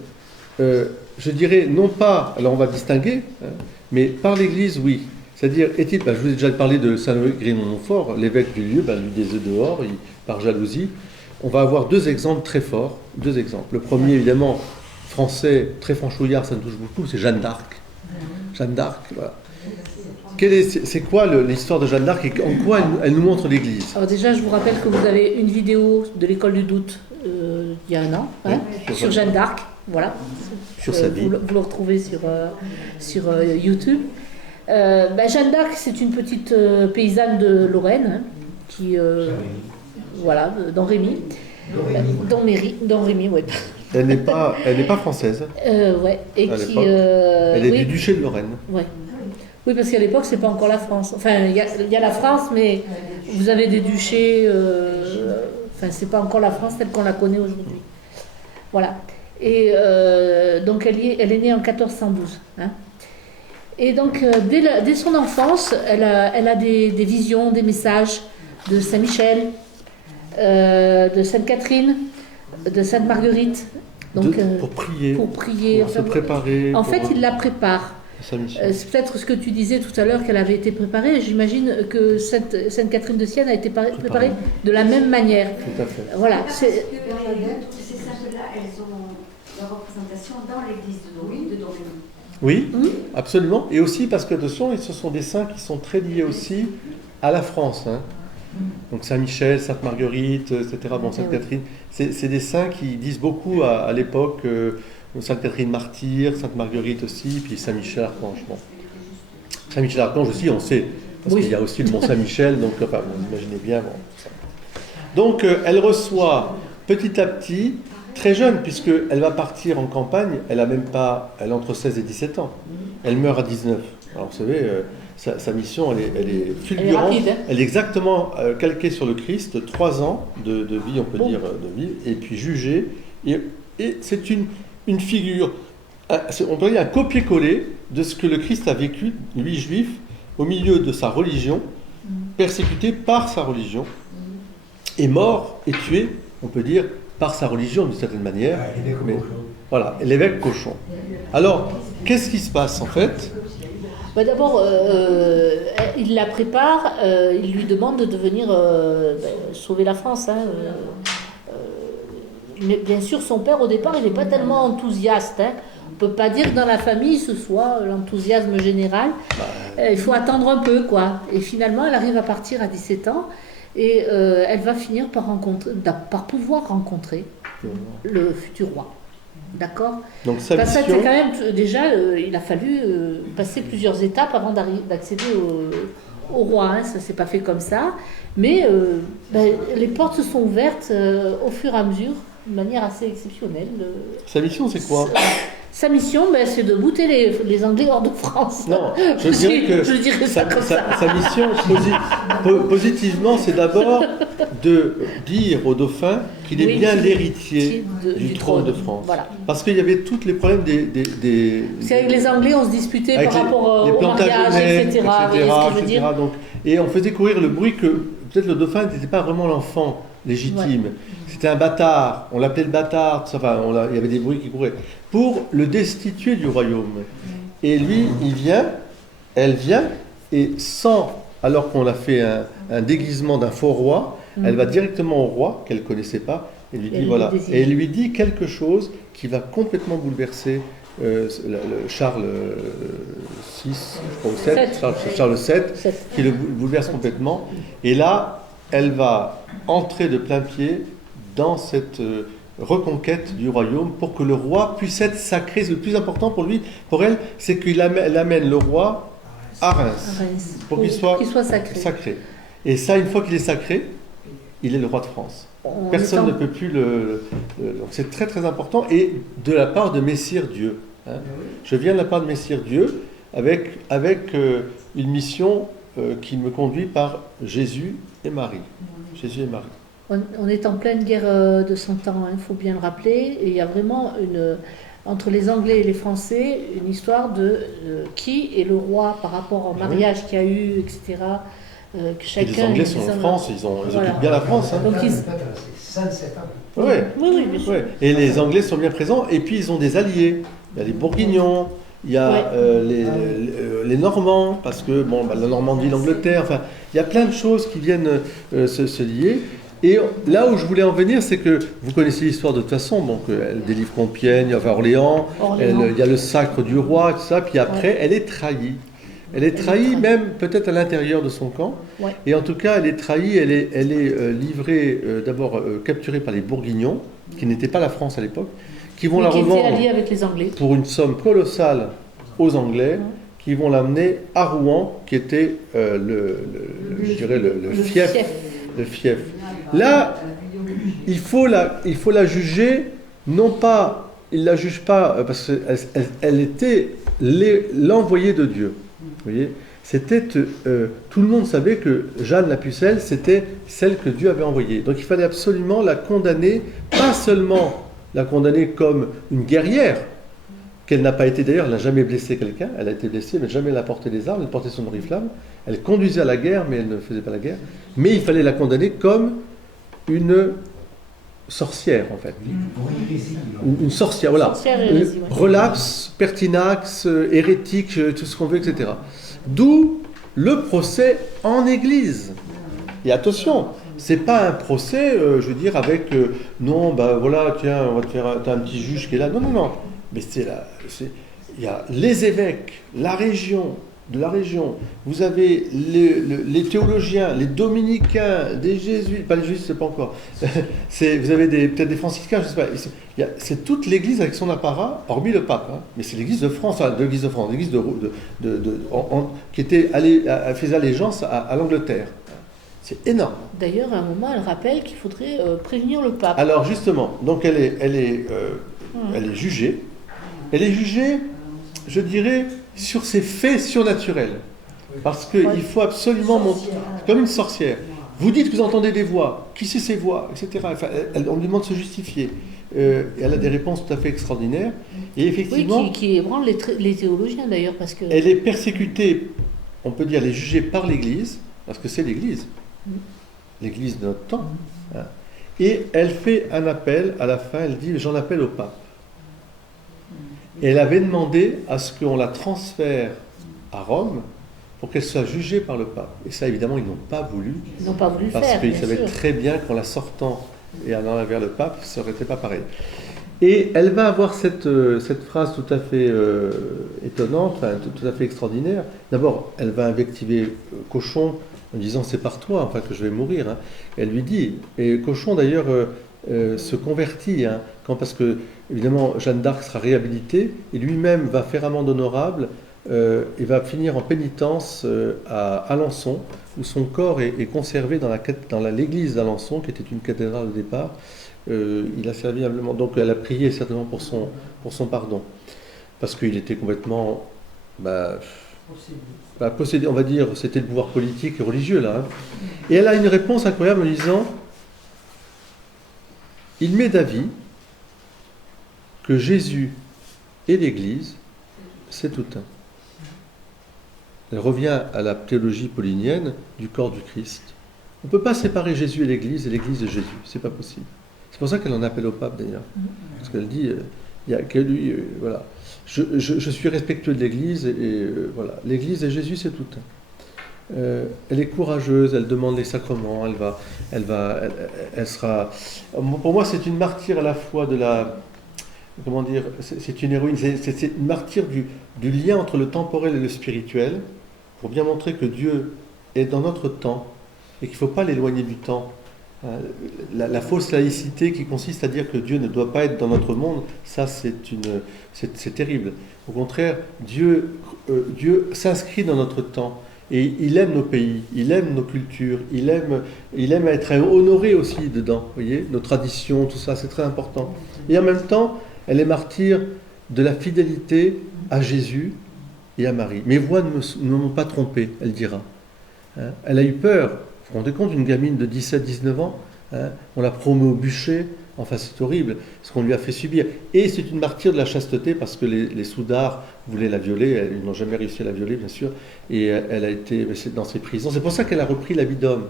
Je dirais non pas, alors on va distinguer, hein, mais par l'Église, oui. C'est-à-dire, je vous ai déjà parlé de Saint Grémont-Montfort, l'évêque du lieu, lui des œufs dehors, par jalousie. On va avoir deux exemples très forts, deux exemples. Le premier, évidemment, français, très franchouillard, ça nous touche beaucoup, c'est Jeanne d'Arc. Jeanne d'Arc, voilà. C'est quoi l'histoire de Jeanne d'Arc et en quoi elle nous montre l'Église? Alors déjà, je vous rappelle que vous avez une vidéo de l'école du doute il y a un an, hein, sur Jeanne d'Arc, voilà. Sur sa vie. Vous le retrouvez sur YouTube. Jeanne d'Arc, c'est une petite paysanne de Lorraine, hein, qui, voilà, d'Henrémy. D'Henrémy, ouais. Elle n'est pas française. Ouais, et à qui. Elle est oui, du duché de Lorraine. ouais. Oui, parce qu'à l'époque, c'est pas encore la France. Enfin, il y a la France, mais vous avez des duchés. Enfin, c'est pas encore la France telle qu'on la connaît aujourd'hui. Voilà. Et donc, elle est née en 1412. Hein. Et donc, dès son enfance, elle a des visions, des messages de Saint-Michel, de Sainte-Catherine, de Sainte-Marguerite. Donc, pour prier. Pour prier. Pour se préparer. En fait, il la prépare. C'est peut-être ce que tu disais tout à l'heure, qu'elle avait été préparée. J'imagine que Sainte-Catherine de Sienne a été préparée de la même manière. Tout à fait. Voilà. Bernadette, ces saintes-là, elles ont leur représentation dans l'église de Domrémy. Oui, absolument. Et aussi parce que, attention, ce sont des saints qui sont très liés aussi à la France. Hein. Donc Saint-Michel, Sainte-Marguerite, etc. Bon, Sainte-Catherine, c'est des saints qui disent beaucoup à l'époque. Sainte-Catherine martyre, Sainte-Marguerite aussi, puis Saint-Michel Archange. Bon. Saint-Michel Archange aussi, on sait, parce qu'il y a aussi le Mont Saint-Michel, donc enfin, vous imaginez bien. Bon, tout ça. Donc elle reçoit petit à petit, très jeune, puisqu'elle va partir en campagne, elle a entre 16 et 17 ans. Elle meurt à 19. Alors vous savez, sa mission, elle est fulgurante. Elle est rapide, hein. Elle est exactement calquée sur le Christ, 3 ans de vie, on peut dire, de vie, et puis jugée. Et c'est une figure, on peut dire un copier-coller de ce que le Christ a vécu, lui juif, au milieu de sa religion, persécuté par sa religion, et mort et tué, on peut dire, par sa religion d'une certaine manière. Mais, voilà, l'évêque cochon. Alors, qu'est-ce qui se passe en fait? D'abord, il la prépare, il lui demande de venir sauver la France. Hein, mais bien sûr, son père, au départ, il n'est pas tellement enthousiaste. Hein. On ne peut pas dire que dans la famille, ce soit l'enthousiasme général. Il faut attendre un peu, quoi. Et finalement, elle arrive à partir à 17 ans et elle va finir par pouvoir rencontrer le futur roi. D'accord? Donc sa mission... mission... C'est quand même, déjà, il a fallu passer plusieurs étapes avant d'accéder au roi. Hein. Ça ne s'est pas fait comme ça. Mais les portes se sont ouvertes au fur et à mesure, de manière assez exceptionnelle. Sa mission, c'est quoi? Sa mission, c'est de bouter les Anglais hors de France. Non, je dirais ça comme ça. Sa mission, positivement, c'est d'abord de dire au dauphin qu'il est bien l'héritier du trône de France. Voilà. Parce qu'il y avait tous les problèmes des... C'est avec les Anglais, on se disputait par rapport au mariage, etc. Donc, et on faisait courir le bruit que peut-être le dauphin n'était pas vraiment l'enfant légitime. Ouais. C'était un bâtard, on l'appelait le bâtard, enfin, il y avait des bruits qui couraient, pour le destituer du royaume. Et lui, elle vient, et alors qu'on a fait un déguisement d'un faux roi, elle va directement au roi, qu'elle ne connaissait pas, et lui dit voilà. Et elle lui dit quelque chose qui va complètement bouleverser Charles VI, je crois, ou 7, Charles VII, qui le bouleverse complètement. Et là, elle va entrer de plein pied dans cette reconquête du royaume pour que le roi puisse être sacré. Le plus important pour elle, c'est qu'il amène le roi à Reims, pour qu'il soit sacré. Et ça, une fois qu'il est sacré, il est le roi de France. Personne ne peut plus donc c'est très très important. Et de la part de Messire Dieu. Hein. Je viens de la part de Messire Dieu avec une mission qui me conduit par Jésus et Marie. Jésus et Marie. On est en pleine guerre de 100 ans, il faut bien le rappeler. Et il y a vraiment entre les Anglais et les Français une histoire de qui est le roi par rapport au mariage qu'il y a eu, etc. Que Et chacun. les Anglais sont en France, ils Voilà. occupent bien la France. Hein. Donc, ils- C'est 5-7 ans. Ouais. Oui, bien sûr. Ouais. Et les Anglais sont bien présents, et puis ils ont des alliés. Il y a les Bourguignons, il y a Ouais. les Normands, parce que la Normandie, l'Angleterre, enfin, il y a plein de choses qui viennent se lier. Et là où je voulais en venir, c'est que vous connaissez l'histoire de toute façon, donc elle délivre Compiègne, enfin Orléans, il y a le sacre du roi, tout ça, puis après elle est trahie. Elle est trahie même peut-être à l'intérieur de son camp, Ouais. et en tout cas elle est trahie, elle est livrée, d'abord capturée par les Bourguignons, qui n'étaient pas la France à l'époque, qui vont Mais la qui était revendre allié avec les Anglais. pour une somme colossale aux Anglais, qui vont l'amener à Rouen, qui était je dirais le fief. Le fief. Là, il faut la juger, non pas, il ne la juge pas parce qu'elle était l'envoyée de Dieu. Vous voyez, c'était, tout le monde savait que Jeanne la Pucelle, c'était celle que Dieu avait envoyée. Donc il fallait absolument la condamner, pas seulement la condamner comme une guerrière, qu'elle n'a pas été d'ailleurs, elle n'a jamais blessé quelqu'un, elle a été blessée, mais jamais elle a porté des armes, elle portait son oriflamme, elle conduisait à la guerre, mais elle ne faisait pas la guerre. Mais il fallait la condamner comme une sorcière, en fait. Une sorcière, voilà. Sorcière et hérésie, ouais. Relapse, pertinax, hérétique, tout ce qu'on veut, etc. D'où le procès en Église. Et attention, c'est pas un procès, je veux dire, avec non, ben voilà, tiens, on va te faire, t'as un petit juge qui est là. Non, non, non. Mais il y a les évêques, la région, de la région. Vous avez les théologiens, les dominicains, des jésuites, pas les jésuites, c'est pas encore. Vous avez peut-être des franciscains, je sais pas. C'est toute l'Église avec son apparat, hormis le pape. Hein. Mais c'est l'Église de France, l'Église qui faisait allégeance à l'Angleterre. C'est énorme. D'ailleurs, à un moment, elle rappelle qu'il faudrait prévenir le pape. Alors justement, donc elle est jugée. Elle est jugée, je dirais, sur ses faits surnaturels. Parce qu'il faut absolument montrer, comme une sorcière. Vous dites que vous entendez des voix. Qui c'est ces voix, etc. Enfin, on lui demande de se justifier. Et elle a des réponses tout à fait extraordinaires. Et effectivement, oui, qui ébranle les théologiens d'ailleurs, parce que. elle est persécutée, on peut dire, elle est jugée par l'Église, parce que c'est l'Église. L'Église de notre temps. Hein. Et elle fait un appel, à la fin, elle dit, j'en appelle au pape. Et elle avait demandé à ce qu'on la transfère à Rome pour qu'elle soit jugée par le pape. Et ça, évidemment, ils n'ont pas voulu. Ils n'ont pas voulu le parce faire. qu'ils bien savaient sûr. très bien qu'en la sortant et allant vers le pape, ça n'aurait été pas pareil. Et elle va avoir cette phrase tout à fait étonnante, enfin, tout à fait extraordinaire. D'abord, elle va invectiver Cochon en disant c'est par toi enfin, que je vais mourir. Hein. Elle lui dit, et Cochon d'ailleurs se convertit, hein, parce que évidemment Jeanne d'Arc sera réhabilitée, et lui-même va faire amende honorable et va finir en pénitence à Alençon, où son corps est conservé dans l'église d'Alençon, qui était une cathédrale au départ. Il a servi humblement, donc elle a prié certainement pour son pardon, parce qu'il était complètement possédé, on va dire, c'était le pouvoir politique et religieux là. Hein. Et elle a une réponse incroyable en disant, il m'est d'avis que Jésus et l'Église, c'est tout un. Elle revient à la théologie paulinienne du corps du Christ. On ne peut pas séparer Jésus et l'Église de Jésus, c'est pas possible. C'est pour ça qu'elle en appelle au pape d'ailleurs, parce qu'elle dit, il n'y a que lui, voilà. Je suis respectueux de l'Église et voilà, l'Église et Jésus c'est tout un. Elle est courageuse, elle demande les sacrements, elle sera. Pour moi, c'est une martyre à la fois de la. Comment dire, c'est une héroïne, c'est une martyre du lien entre le temporel et le spirituel, pour bien montrer que Dieu est dans notre temps et qu'il ne faut pas l'éloigner du temps. La fausse laïcité qui consiste à dire que Dieu ne doit pas être dans notre monde, ça c'est terrible. Au contraire, Dieu s'inscrit dans notre temps et il aime nos pays, il aime nos cultures, il aime être honoré aussi dedans, vous voyez, nos traditions, tout ça, c'est très important. Et en même temps, elle est martyre de la fidélité à Jésus et à Marie. Mes voix ne m'ont pas trompé, elle dira. Hein, elle a eu peur. Vous vous rendez compte, une gamine de 17-19 ans, hein, on la promeut au bûcher, Enfin, c'est horrible ce qu'on lui a fait subir. Et c'est une martyre de la chasteté parce que les soudards voulaient la violer. Ils n'ont jamais réussi à la violer, bien sûr. Et elle a été dans ces prisons. C'est pour ça qu'elle a repris l'habit d'homme.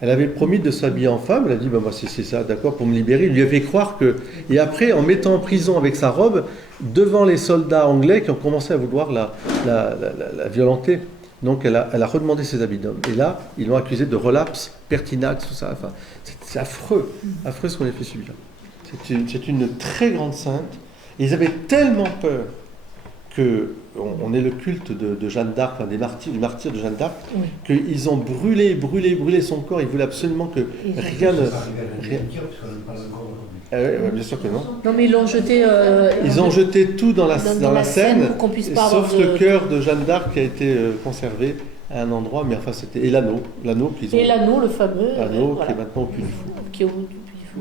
Elle avait promis de s'habiller en femme. Elle a dit, moi, c'est ça, d'accord, pour me libérer. Il lui a fait croire que... Et après, en mettant en prison avec sa robe, devant les soldats anglais qui ont commencé à vouloir la violenter. Donc, elle a redemandé ses habits d'homme. Et là, ils l'ont accusée de relapse, pertinax, tout ça. Enfin, c'est affreux, affreux ce qu'on a fait subir. C'est une très grande sainte. Et ils avaient tellement peur qu'on ait le culte de Jeanne d'Arc, enfin, du martyr de Jeanne d'Arc, Oui. qu'ils ont brûlé son corps. Ils voulaient absolument que rien ne... Ah ouais, bien sûr que non. Non, mais ils l'ont jeté. Ils ont jeté tout dans la Seine, pour qu'on puisse pas sauf avoir le cœur de Jeanne d'Arc qui a été conservé à un endroit, mais enfin c'était... Et l'anneau qu'ils ont... Et l'anneau, le fameux. L'anneau voilà. qui est maintenant au Puy du Fou. Qui est au Puy du Fou.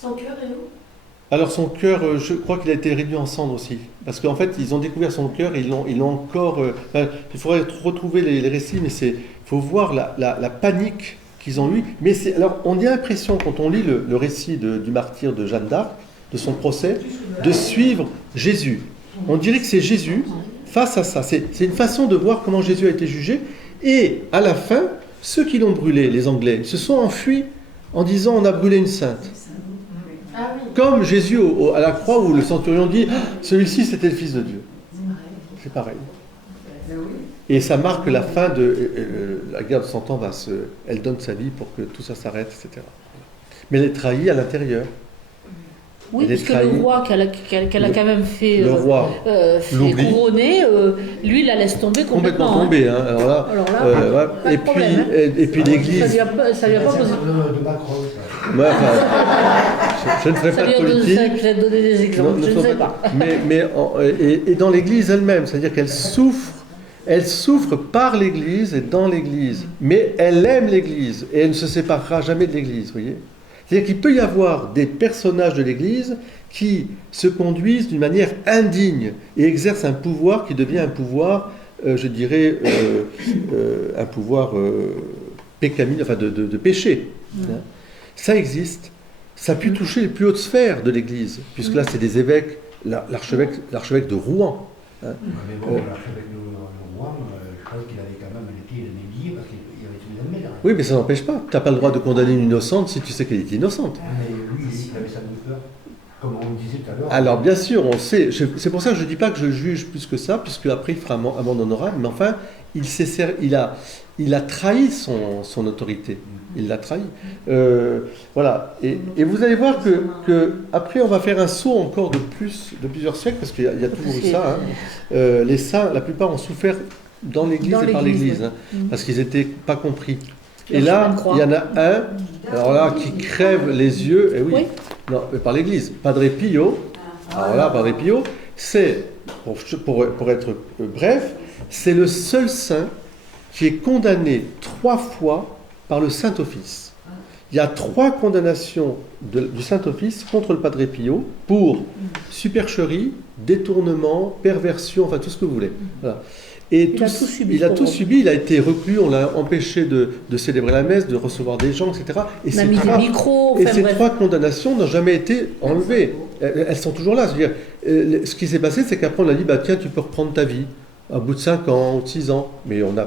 Son cœur est où? Alors son cœur, je crois qu'il a été réduit en cendres aussi. Parce qu'en fait, ils ont découvert son cœur et ils l'ont encore... enfin, il faudrait retrouver les récits, mais il faut voir la panique qu'ils ont eue. Mais alors, on a l'impression, quand on lit le récit du martyr de Jeanne d'Arc, de son procès, de suivre Jésus. On dirait que c'est Jésus face à ça. C'est une façon de voir comment Jésus a été jugé. Et à la fin, ceux qui l'ont brûlé, les Anglais, se sont enfuis en disant « on a brûlé une sainte ». Ah oui. Comme Jésus à la croix où le centurion dit ah, « celui-ci c'était le Fils de Dieu ». C'est pareil. Et ça marque la fin de... la guerre de 100 ans, elle donne sa vie pour que tout ça s'arrête, etc. Mais elle est trahie à l'intérieur. Oui, Elle est parce que trahie. le roi qu'elle a quand même fait, Le roi fait l'oublie. couronner, lui, il la laisse tomber complètement. tombé. Hein. Alors là, ouais. pas de problème, hein. et puis l'Église... Ça lui a pas posé... De Macron, ça. Ouais, enfin, je ne ferai Ça pas lui de a politique. peut-être donné des exemples, je ne sais pas. Et dans l'Église elle-même, c'est-à-dire qu'elle souffre. Elle souffre par l'Église et dans l'Église, mais elle aime l'Église et elle ne se séparera jamais de l'Église, vous voyez. C'est-à-dire qu'il peut y avoir des personnages de l'Église qui se conduisent d'une manière indigne et exercent un pouvoir qui devient un pouvoir, je dirais, un pouvoir pécamine, enfin de péché. Hein. Ça existe. Ça a pu toucher les plus hautes sphères de l'Église, puisque là c'est des évêques, l'archevêque de Rouen. Hein. Mais bon, l'archevêque de Rouen, je pense qu'il avait quand même été dédié parce qu'il avait tué des maîtres. Oui, mais ça n'empêche pas. Tu n'as pas le droit de condamner une innocente si tu sais qu'elle est innocente. Mais lui, il avait sa douleur, comme on disait tout à l'heure. Alors, bien sûr, on sait. C'est pour ça que je ne dis pas que je juge plus que ça, puisque après il fera amende honorable. Mais enfin, il a trahi son autorité. Il l'a trahi. Voilà. Et vous allez voir que après, on va faire un saut encore de plusieurs siècles, parce qu'il y a toujours eu ça. Hein. Les saints, la plupart ont souffert dans l'Église et par l'Église, hein, parce qu'ils n'étaient pas compris. Et là, il y en a un, alors là, qui crève les yeux, et oui, non, mais par l'Église. Padre Pio, alors là, Padre Pio, c'est, pour être bref, c'est le seul saint qui est condamné 3 fois par le Saint-Office. Il y a 3 condamnations du Saint-Office contre le Padre Pio pour supercherie, détournement, perversion, enfin tout ce que vous voulez. Voilà. Et Il a tout subi. Il a tout subi, il a été reclus, on l'a empêché de célébrer la messe, de recevoir des gens, etc. Et On a mis des micros. ces 3 condamnations n'ont jamais été enlevées. Elles sont toujours là. C'est-à-dire, ce qui s'est passé, c'est qu'après on a dit, bah, tiens, tu peux reprendre ta vie. Au bout de 5 ans ou de 6 ans. Mais il n'y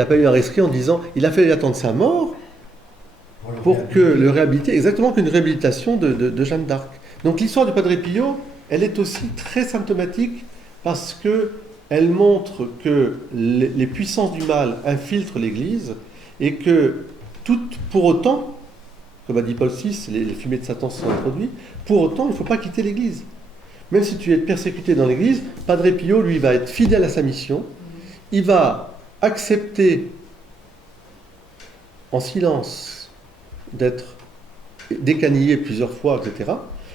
a pas eu un rescrit en disant, il a fallu attendre sa mort pour que le réhabiliter, exactement qu'une réhabilitation de Jeanne d'Arc. Donc l'histoire de Padre Pio, elle est aussi très symptomatique parce qu'elle montre que les puissances du mal infiltrent l'Église et que pour autant, comme a dit Paul VI, les fumées de Satan se sont introduites, pour autant, il ne faut pas quitter l'Église. Même si tu es persécuté dans l'Église, Padre Pio, lui, va être fidèle à sa mission. Il va accepter en silence d'être décanillé plusieurs fois, etc.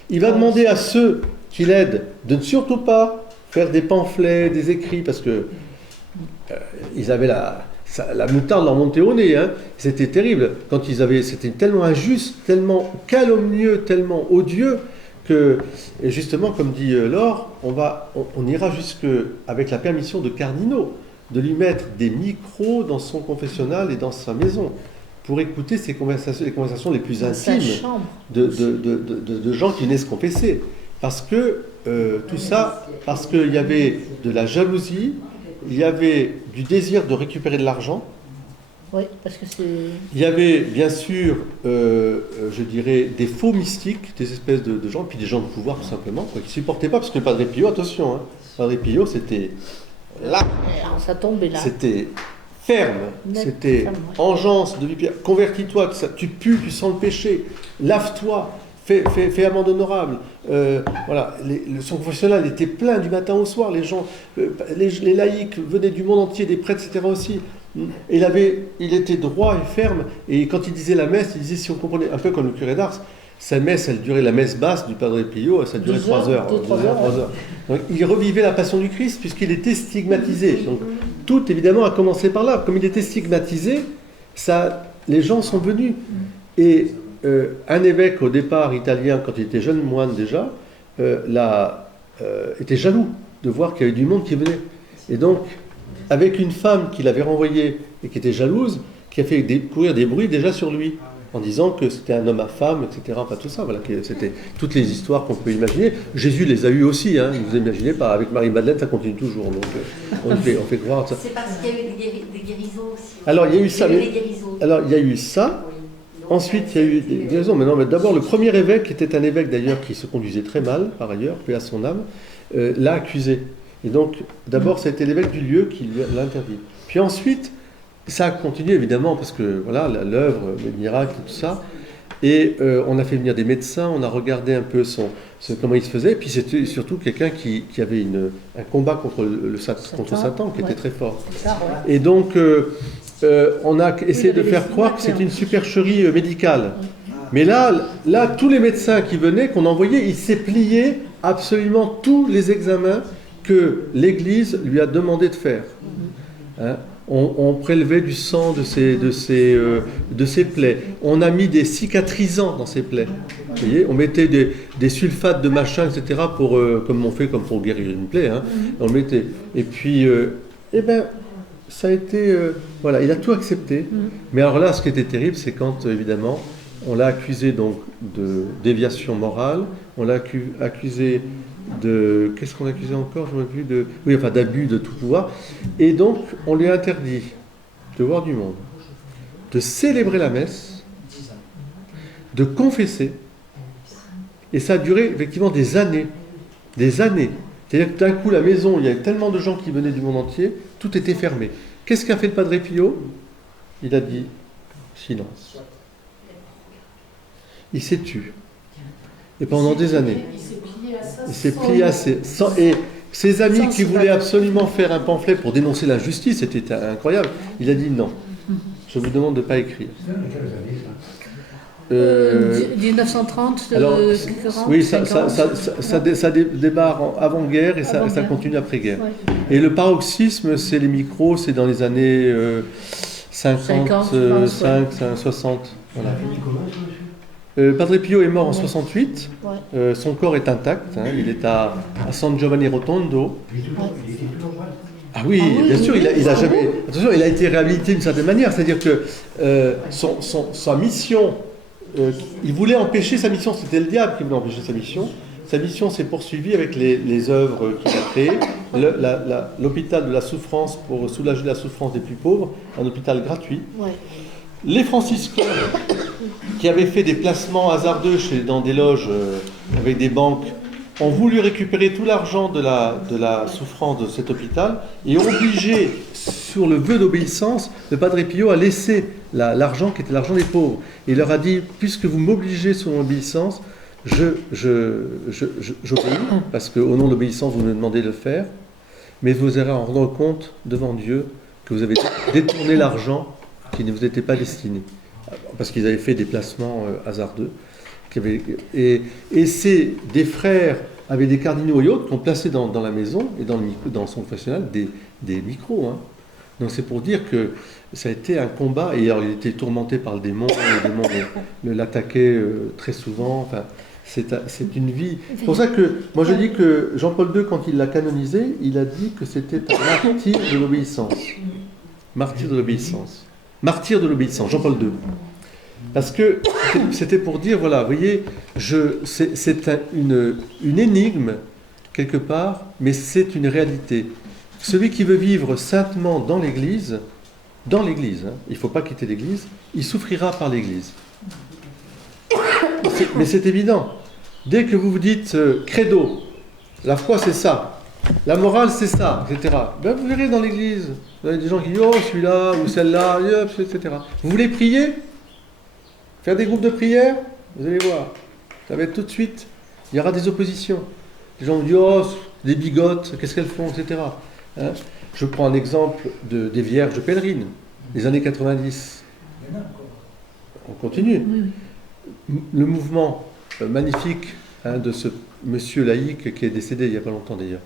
Il va demander à ceux qui l'aident de ne surtout pas faire des pamphlets, des écrits, parce que ils avaient la moutarde leur montait au nez. Hein. C'était terrible. C'était tellement injuste, tellement calomnieux, tellement odieux, que, et justement, comme dit Laure, on ira jusque, avec la permission de cardinaux, de lui mettre des micros dans son confessionnal et dans sa maison. pour écouter ces conversations, les conversations les plus Sa intimes chambre. de gens qui venaient se confesser. Parce que tout ça, parce qu'il y avait de la jalousie, il y avait du désir de récupérer de l'argent, Oui, parce que c'est. il y avait bien sûr, je dirais, des faux mystiques, des espèces de gens, puis des gens de pouvoir tout simplement, quoi, qui ne supportaient pas, parce que le Padre Pio, attention, hein, Padre Pio c'était là, Alors, ça tombait là. c'était ferme, Net, c'était ferme, ouais. engeance de vie, convertis-toi, tu pues, tu sens le péché, lave-toi, fais amende honorable. Voilà, son confessionnal était plein du matin au soir, les gens, les laïcs venaient du monde entier, des prêtres, etc. aussi. Et il était droit et ferme, et quand il disait la messe, il disait, si on comprenait, un peu comme le curé d'Ars, sa messe, elle durait, la messe basse du Padre Pio, ça durait 3 heures. 3 heures. Donc, il revivait la passion du Christ, puisqu'il était stigmatisé. Donc, tout, évidemment, a commencé par là. Comme il était stigmatisé, les gens sont venus. Et un évêque, au départ, italien, quand il était jeune moine déjà, était jaloux de voir qu'il y avait du monde qui venait. Et donc, avec une femme qu'il avait renvoyée et qui était jalouse, qui a fait courir des bruits déjà sur lui, en disant que c'était un homme à femme, etc. Enfin, tout ça, voilà, c'était toutes les histoires qu'on peut imaginer. Jésus les a eues aussi, hein, vous imaginez pas, avec Marie-Madeleine, ça continue toujours, donc on fait croire ça. C'est parce qu'il y a eu des guérisons aussi. Alors, il y a eu ça, Il y a eu des guérisons. alors, il y a eu ça, ensuite, il y a eu des guérisons, mais non, mais d'abord, le premier évêque, qui était un évêque d'ailleurs qui se conduisait très mal, par ailleurs, paix à son âme, l'a accusé. Et donc, d'abord, c'était l'évêque du lieu qui l'a interdit. Puis ensuite, ça a continué évidemment, parce que voilà, l'œuvre, les miracles, tout ça. Et on a fait venir des médecins, on a regardé un peu comment il se faisait. Et puis c'était surtout quelqu'un qui avait un combat contre Satan, qui était très fort. Ça, ouais. Et donc, on a essayé de faire croire que c'était une supercherie médicale. Mais là, tous les médecins qui venaient, qu'on envoyait, il s'est plié absolument tous les examens que l'Église lui a demandé de faire. Hein, on prélevait du sang de ses plaies. On a mis des cicatrisants dans ses plaies. Vous voyez, on mettait des sulfates de machin, etc. Comme on fait comme pour guérir une plaie. Hein. On le mettait. Et puis, ça a été... voilà, il a tout accepté. Mais alors là, ce qui était terrible, c'est quand, évidemment, on l'a accusé donc de déviation morale, on l'a accusé de... Qu'est-ce qu'on accusait encore? Je ne me rappelle plus. Oui, enfin d'abus de tout pouvoir. Et donc, on lui a interdit de voir du monde, de célébrer la messe, de confesser. Et ça a duré effectivement des années. Des années. C'est-à-dire que d'un coup, la maison, il y avait tellement de gens qui venaient du monde entier, tout était fermé. Qu'est-ce qu'a fait le Padre Pio? Il a dit silence. Il s'est tu. Et pendant des années. Il s'est plié à ça. Et ses amis qui voulaient absolument faire un pamphlet pour dénoncer l'injustice, c'était incroyable. Il a dit non. Je vous demande de ne pas écrire. 1930, alors, 40, oui, 50. ça démarre avant-guerre et ça continue après-guerre. Ouais. Et le paroxysme, c'est les micros, c'est dans les années 55, 60. Voilà. Padre Pio est mort en 68, son corps est intact, hein, il est à San Giovanni Rotondo. Ah oui, bien sûr, il a jamais. Attention, il a été réhabilité d'une certaine manière, c'est-à-dire que sa mission, il voulait empêcher sa mission, c'était le diable qui voulait empêcher sa mission. Sa mission s'est poursuivie avec les œuvres qu'il a créées. L'hôpital de la souffrance pour soulager la souffrance des plus pauvres, un hôpital gratuit. Ouais. Les franciscains qui avaient fait des placements hasardeux dans des loges avec des banques ont voulu récupérer tout l'argent de la souffrance de cet hôpital et ont obligé, sur le vœu d'obéissance, le Padre Pio à laisser l'argent qui était l'argent des pauvres. Et il leur a dit, puisque vous m'obligez sur mon obéissance, j'obéis, parce qu'au nom de l'obéissance, vous me demandez de le faire, mais vous allez en rendre compte devant Dieu que vous avez détourné l'argent qui ne vous était pas destiné. Parce qu'ils avaient fait des placements hasardeux. Et des frères avec des cardinaux et autres qui ont placé dans la maison et dans son confessionnal des micros. Hein. Donc c'est pour dire que ça a été un combat. Et alors il était tourmenté par le démon. Le démon l'attaquait très souvent. Enfin, c'est une vie. C'est pour ça que moi je dis que Jean-Paul II, quand il l'a canonisé, il a dit que c'était un martyr de l'obéissance. Martyr de l'obéissance. martyr de l'obéissance, Jean-Paul II. Parce que c'était pour dire, voilà, vous voyez, c'est une énigme, quelque part, mais c'est une réalité. Celui qui veut vivre saintement dans l'Église, hein, il ne faut pas quitter l'Église, il souffrira par l'Église. Mais c'est évident. Dès que vous vous dites credo, la foi c'est ça, la morale c'est ça, etc., ben, vous verrez dans l'Église, vous avez des gens qui disent, oh celui-là ou celle-là, etc. Vous voulez prier? Faire des groupes de prière? Vous allez voir, ça va être tout de suite, il y aura des oppositions. Les gens vous disent, oh, des bigotes, qu'est-ce qu'elles font, etc. Hein? Je prends un exemple des vierges pèlerines, des années 90. On continue. Le mouvement magnifique de ce monsieur laïque qui est décédé il n'y a pas longtemps d'ailleurs,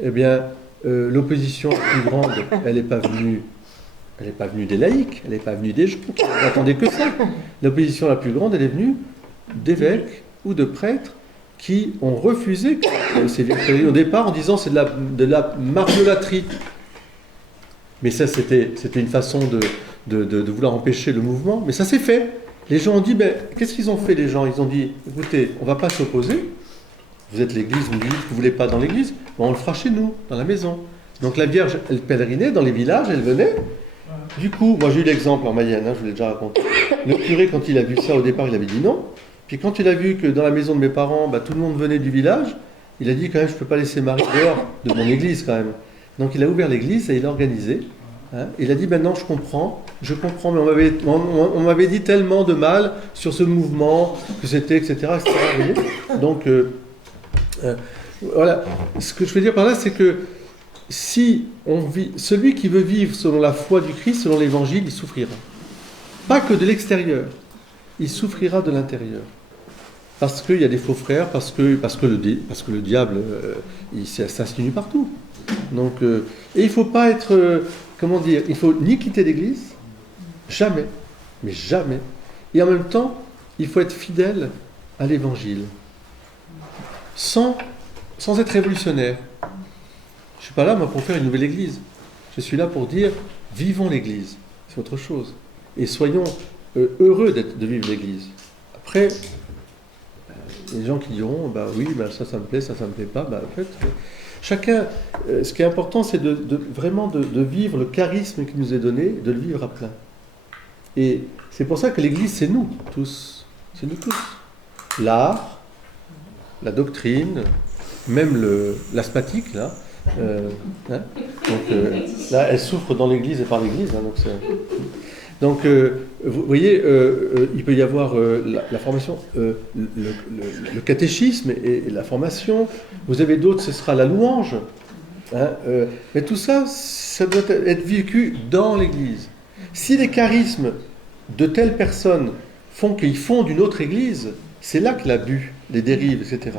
eh bien, l'opposition la plus grande, elle n'est pas venue des laïcs, elle n'est pas venue des gens qui n'attendaient que ça. L'opposition la plus grande, elle est venue d'évêques ou de prêtres qui ont refusé ces vierges au départ en disant c'est de la mariolâtrie. Mais ça, c'était une façon de vouloir empêcher le mouvement, mais ça s'est fait. Les gens ont dit, ben, qu'est-ce qu'ils ont fait les gens? Ils ont dit, écoutez, on ne va pas s'opposer. Vous êtes l'église, vous dites que vous ne voulez pas dans l'église, ben on le fera chez nous, dans la maison. Donc la Vierge, elle pèlerinait dans les villages, elle venait. Du coup, moi j'ai eu l'exemple en Mayenne, hein, je vous l'ai déjà raconté. Le curé, quand il a vu ça au départ, il avait dit non. Puis quand il a vu que dans la maison de mes parents, ben, tout le monde venait du village, il a dit quand même, je ne peux pas laisser Marie dehors de mon église quand même. Donc il a ouvert l'église et il a organisé. Hein, il a dit, ben non, je comprends, mais on m'avait dit tellement de mal sur ce mouvement, que c'était, etc. Donc, voilà. Ce que je veux dire par là, c'est que si on vit, celui qui veut vivre selon la foi du Christ, selon l'Évangile, il souffrira. Pas que de l'extérieur, il souffrira de l'intérieur. Parce qu'il y a des faux frères, parce que le diable, il s'insinue partout. Donc, et il ne faut pas être... comment dire, il ne faut ni quitter l'Église, jamais, mais jamais. Et en même temps, il faut être fidèle à l'Évangile, sans être révolutionnaire. Je ne suis pas là, moi, pour faire une nouvelle Église. Je suis là pour dire, vivons l'Église, c'est autre chose. Et soyons heureux de vivre l'Église. Après, les gens qui diront, bah oui, bah ça me plaît, ça me plaît pas, bah en fait... Chacun, ce qui est important, c'est vraiment de vivre le charisme qui nous est donné, de le vivre à plein. Et c'est pour ça que l'Église, c'est nous tous. C'est nous tous. L'art, la doctrine, même l'asthmatique, là. Là, elle souffre dans l'Église et par l'Église. Hein, donc, vous voyez, il peut y avoir la formation, le catéchisme et la formation. Vous avez d'autres, ce sera la louange. Hein, mais tout ça, ça doit être vécu dans l'Église. Si les charismes de telles personnes font qu'ils fondent une autre Église, c'est là que l'abus, les dérives, etc.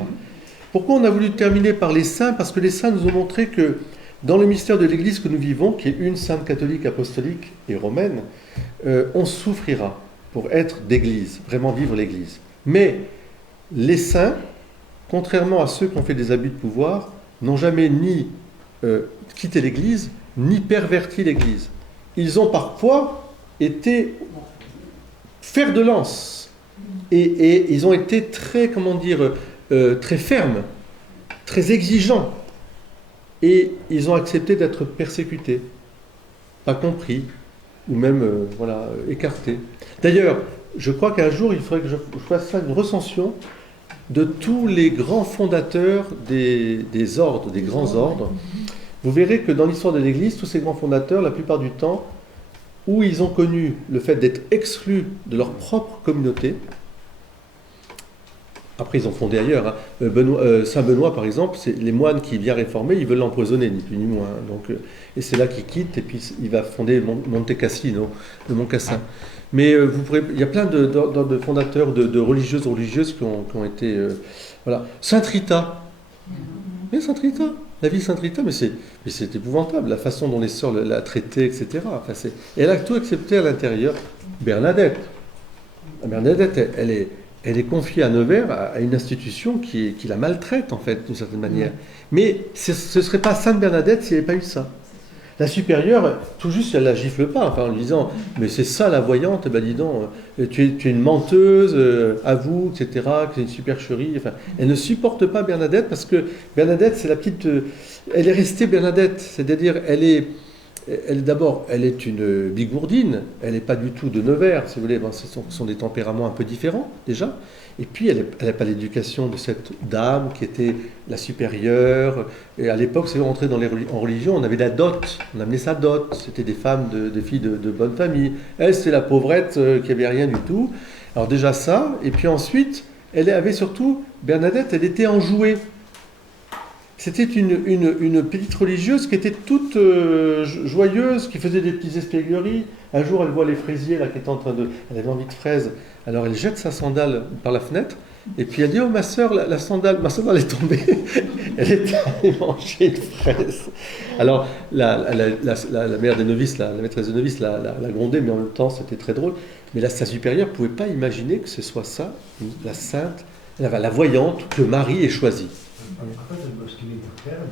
Pourquoi on a voulu terminer par les saints? Parce que les saints nous ont montré que dans le mystère de l'Église que nous vivons, qui est une sainte catholique, apostolique et romaine, on souffrira pour être d'Église, vraiment vivre l'Église. Mais les saints, contrairement à ceux qui ont fait des abus de pouvoir, n'ont jamais ni quitté l'Église, ni perverti l'Église. Ils ont parfois été fer de lance. Et ils ont été très, très fermes, très exigeants. Et ils ont accepté d'être persécutés, pas compris, ou même écartés. D'ailleurs, je crois qu'un jour, il faudrait que je fasse une recension de tous les grands fondateurs des ordres, des grands ordres. Vous verrez que dans l'histoire de l'Église, tous ces grands fondateurs, la plupart du temps, où ils ont connu le fait d'être exclus de leur propre communauté. Après, ils ont fondé ailleurs. Hein. Saint Benoît, par exemple, c'est les moines qui viennent réformer, ils veulent l'empoisonner, ni plus ni moins. Hein. Donc, et c'est là qu'il quitte, et puis il va fonder Monte Cassino, le Mont Cassin. Mais il y a plein de fondateurs, de religieuses qui ont été... voilà. Sainte Rita. Mais Sainte Rita, la vie de Sainte Rita, mais c'est épouvantable, la façon dont les sœurs la traitaient, etc. Enfin, et elle a tout accepté à l'intérieur. Bernadette, elle est confiée à Nevers, à une institution qui la maltraite, en fait, d'une certaine manière. Mais ce ne serait pas Sainte Bernadette s'il n'y avait pas eu ça. La supérieure, tout juste, elle la gifle pas, enfin, en lui disant, mais c'est ça la voyante, eh ben dis donc, tu es une menteuse, avoue, etc., que c'est une supercherie. Enfin, elle ne supporte pas Bernadette parce que Bernadette, c'est la petite, elle est restée Bernadette, c'est-à-dire, d'abord, elle est une bigourdine, elle n'est pas du tout de Nevers, si vous voulez, ce sont des tempéraments un peu différents, déjà. Et puis, elle n'a pas l'éducation de cette dame qui était la supérieure. Et à l'époque, si vous rentrez en religion, on avait la dot, on amenait sa dot. C'était des femmes, des filles de bonne famille. Elle, c'était la pauvrette qui n'avait rien du tout. Alors déjà ça, et puis ensuite, elle avait surtout, Bernadette, elle était enjouée. C'était une petite religieuse qui était toute joyeuse, qui faisait des petites espiègleries. Un jour, elle voit les fraisiers là, qui étaient en train de... Elle avait envie de fraises. Alors, elle jette sa sandale par la fenêtre. Et puis, elle dit, oh, ma sœur, ma sandale est tombée. Elle était allée manger une fraise. Alors, la mère des novices, la maîtresse des novices, l'a grondée, mais en même temps, c'était très drôle. Mais sa supérieure ne pouvait pas imaginer que ce soit ça, la sainte, la voyante que Marie ait choisie. En fait, ce qui m'interpelle,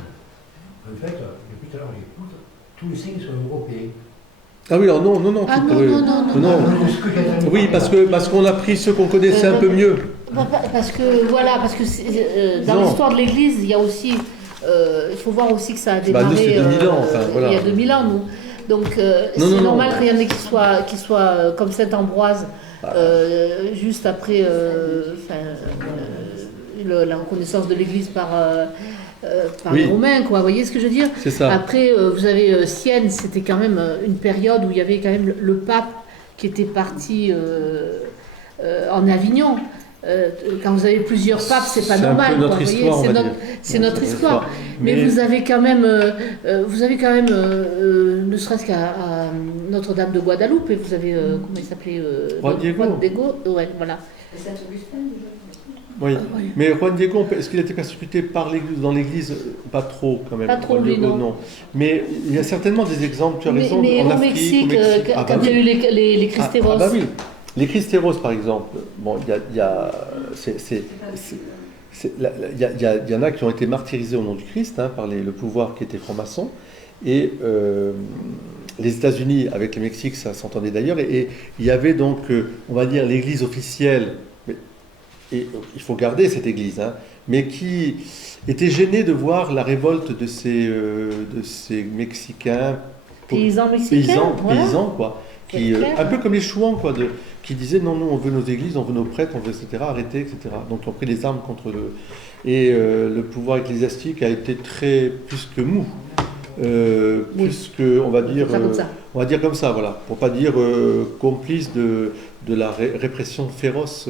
en fait, depuis tout à l'heure, j'écoute, tous les signes sont européens. Ah oui, alors non. Ah non. Oui, parce qu'on a pris ceux qu'on connaissait un peu mieux. Parce que dans l'histoire de l'Église, il y a aussi, il faut voir aussi que ça a démarré. Nous, c'est 2000 ans, enfin, voilà. Il y a 2000 ans, nous. Donc c'est normal qu'il y en ait qui soient comme Saint Ambroise, juste après la reconnaissance de l'Église par les Romains, quoi. Vous voyez ce que je veux dire? C'est ça. Après, vous avez Sienne, c'était quand même une période où il y avait quand même le pape qui était parti en Avignon. Quand vous avez plusieurs papes, c'est pas normal. C'est notre histoire, c'est notre histoire. Mais vous avez quand même, ne serait-ce qu'à Notre-Dame de Guadeloupe, et vous avez, comment il s'appelait Juan Diego. Ouais, voilà. Et Saint-Augustin, déjà. Oui, mais Juan Diego, est-ce qu'il a été persécuté dans l'Église? Pas trop, quand même. Pas trop, lui, non. Mais il y a certainement des exemples, tu as raison, mais en au Afrique, Mexique, quand il y a eu les Cristeros. Ah bah oui, les Cristeros, par exemple, bon, il y en a qui ont été martyrisés au nom du Christ, par le pouvoir qui était franc-maçon, et les États-Unis, avec le Mexique, ça s'entendait d'ailleurs, et il y avait donc, on va dire, l'Église officielle, et il faut garder cette église, mais qui était gênée de voir la révolte de ces Mexicains, paysans mexicains, paysans quoi, qui, un peu comme les chouans, quoi, qui disaient non, on veut nos églises, on veut nos prêtres, on veut etc., arrêter, etc. Donc ils ont pris les armes contre eux. Et le pouvoir ecclésiastique a été plus que mou. Plus que, on va dire comme ça, voilà, pour pas dire complice de la répression féroce.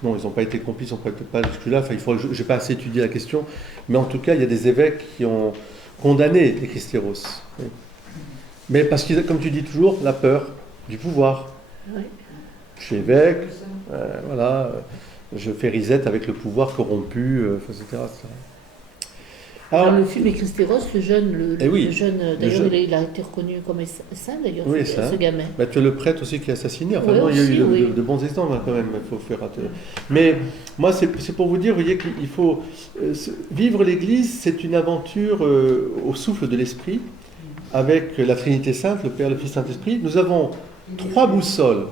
Non, ils n'ont pas été complices, ils n'ont peut-être pas jusque-là. Enfin, je n'ai pas assez étudié la question, mais en tout cas, il y a des évêques qui ont condamné les Cristeros. Oui. Mais parce que, comme tu dis toujours, la peur du pouvoir. Oui. Je suis évêque, voilà, je fais risette avec le pouvoir corrompu, etc. Alors, le film est Cristeros, le jeune, d'ailleurs, il a été reconnu comme saint, d'ailleurs, ce gamin. Bah, tu as le prêtre aussi qui est assassiné. Enfin, il y a eu de bons exemples quand même. Il faut faire attention. Mais moi, c'est pour vous dire, vous voyez, qu'il faut vivre l'Église, c'est une aventure au souffle de l'Esprit, avec la Trinité Sainte, le Père, le Fils, Saint-Esprit. Nous avons trois boussoles.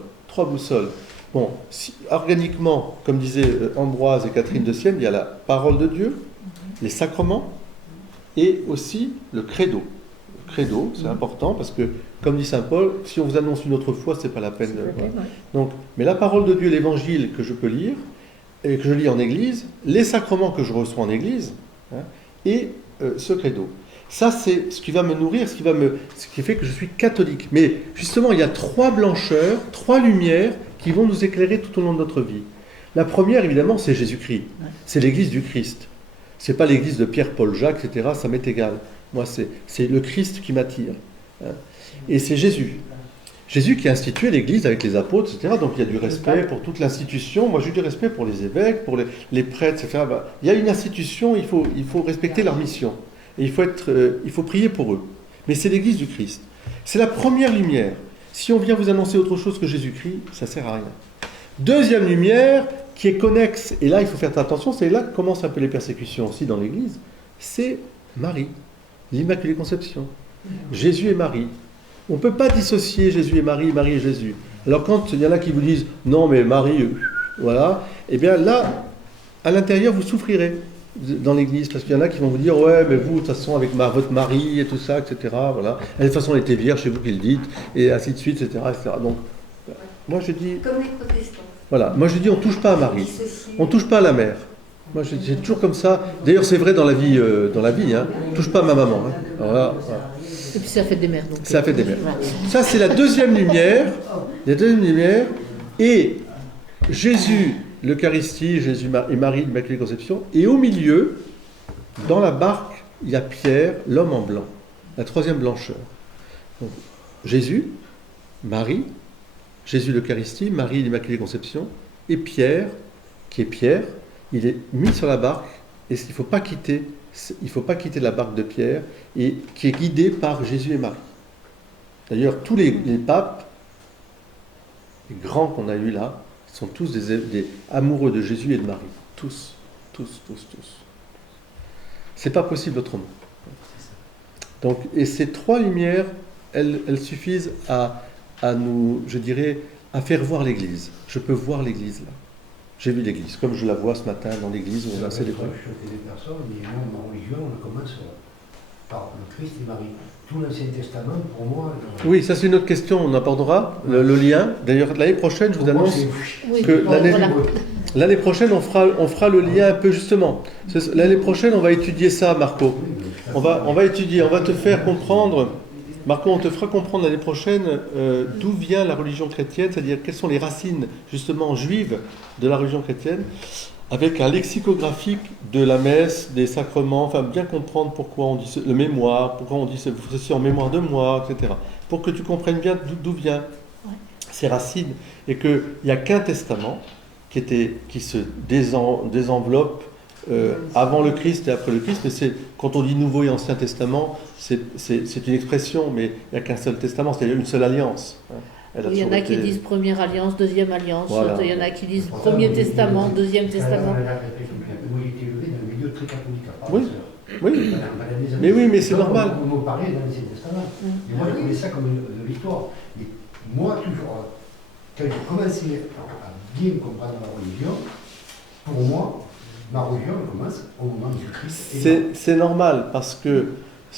Bon, organiquement, comme disaient Ambroise et Catherine de Sienne, il y a la parole de Dieu, les sacrements, et aussi le credo. Le credo, c'est important parce que, comme dit saint Paul, si on vous annonce une autre foi, c'est pas la peine. Donc, mais la parole de Dieu, l'évangile que je peux lire, et que je lis en église, les sacrements que je reçois en église, et ce credo. Ça, c'est ce qui va me nourrir, ce qui fait que je suis catholique. Mais justement, il y a trois blancheurs, trois lumières qui vont nous éclairer tout au long de notre vie. La première, évidemment, c'est Jésus-Christ. C'est l'église du Christ. C'est pas l'église de Pierre, Paul, Jacques, etc. Ça m'est égal. Moi, c'est le Christ qui m'attire. Et c'est Jésus. Jésus qui a institué l'église avec les apôtres, etc. Donc il y a du respect pour toute l'institution. Moi, j'ai du respect pour les évêques, pour les prêtres, etc. Il y a une institution, il faut respecter leur mission. Et il faut prier pour eux. Mais c'est l'église du Christ. C'est la première lumière. Si on vient vous annoncer autre chose que Jésus-Christ, ça ne sert à rien. Deuxième lumière, qui est connexe, et là il faut faire attention, c'est là que commencent un peu les persécutions aussi dans l'Église, c'est Marie, l'Immaculée Conception. Jésus et Marie. On ne peut pas dissocier Jésus et Marie, Marie et Jésus. Alors quand il y en a qui vous disent « Non, mais Marie, voilà », eh bien là, à l'intérieur, vous souffrirez dans l'église, parce qu'il y en a qui vont vous dire « Ouais, mais vous, de toute façon, avec votre mari et tout ça, etc. » Voilà. Et de toute façon, elle était vierge, c'est vous qui le dites, et ainsi de suite, etc. etc. Donc, moi je dis... Comme les protestants. Voilà, moi je dis on ne touche pas à Marie, on ne touche pas à la mère. Moi c'est toujours comme ça. D'ailleurs c'est vrai dans la vie, hein. On ne touche pas à ma maman. Hein. Alors là, voilà. Et puis ça fait des mères. Donc. Ça fait des mères. Ça c'est la deuxième lumière. La deuxième lumière. Et Jésus, l'Eucharistie, Jésus et Marie, l'Immaculée Conception. Et au milieu, dans la barque, il y a Pierre, l'homme en blanc. La troisième blancheur. Donc, Jésus, Marie, Jésus l'Eucharistie, Marie l'Immaculée Conception, et Pierre, qui est Pierre, il est mis sur la barque, et il ne faut pas quitter la barque de Pierre, et qui est guidé par Jésus et Marie. D'ailleurs, tous les papes, les grands qu'on a eus là, sont tous des amoureux de Jésus et de Marie. Tous. C'est pas possible autrement. Donc, et ces trois lumières, elles suffisent à nous, je dirais, à faire voir l'Église. Je peux voir l'Église là. J'ai vu l'Église, comme je la vois ce matin dans l'Église où on a célébré. Je choquer des personnes, mais moi, ma religion, on commence par le Christ et Marie. Tout l'Ancien Testament, pour moi... Oui, ça c'est une autre question, on abordera le lien. D'ailleurs, l'année prochaine, je vous annonce que l'année prochaine, on fera le lien un peu justement. L'année prochaine, on va étudier ça, Marco. On va étudier, on va te faire comprendre... Marco, on te fera comprendre l'année prochaine d'où vient la religion chrétienne, c'est-à-dire quelles sont les racines justement juives de la religion chrétienne, avec un lexicographique de la messe, des sacrements, enfin bien comprendre pourquoi on dit le mémoire, pourquoi on dit ceci en mémoire de moi, etc. Pour que tu comprennes bien d'où viennent ces racines, et qu'il n'y a qu'un testament qui se désenveloppe avant le Christ et après le Christ, mais quand on dit Nouveau et Ancien Testament, c'est une expression, mais il n'y a qu'un seul testament, c'est-à-dire une seule alliance. Il y en a qui disent première alliance, deuxième alliance, voilà. Il y en a qui disent premier testament, deuxième testament. Moi j'ai été élevé dans le milieu très catholique. Oui, mais oui, mais c'est normal. On me parlait dans l'Ancien Testament. Et moi je connais ça comme de l'histoire. Et moi toujours, quand j'ai commencé à bien comprendre la religion, pour moi, ma religion commence au moment du Christ. C'est normal, parce que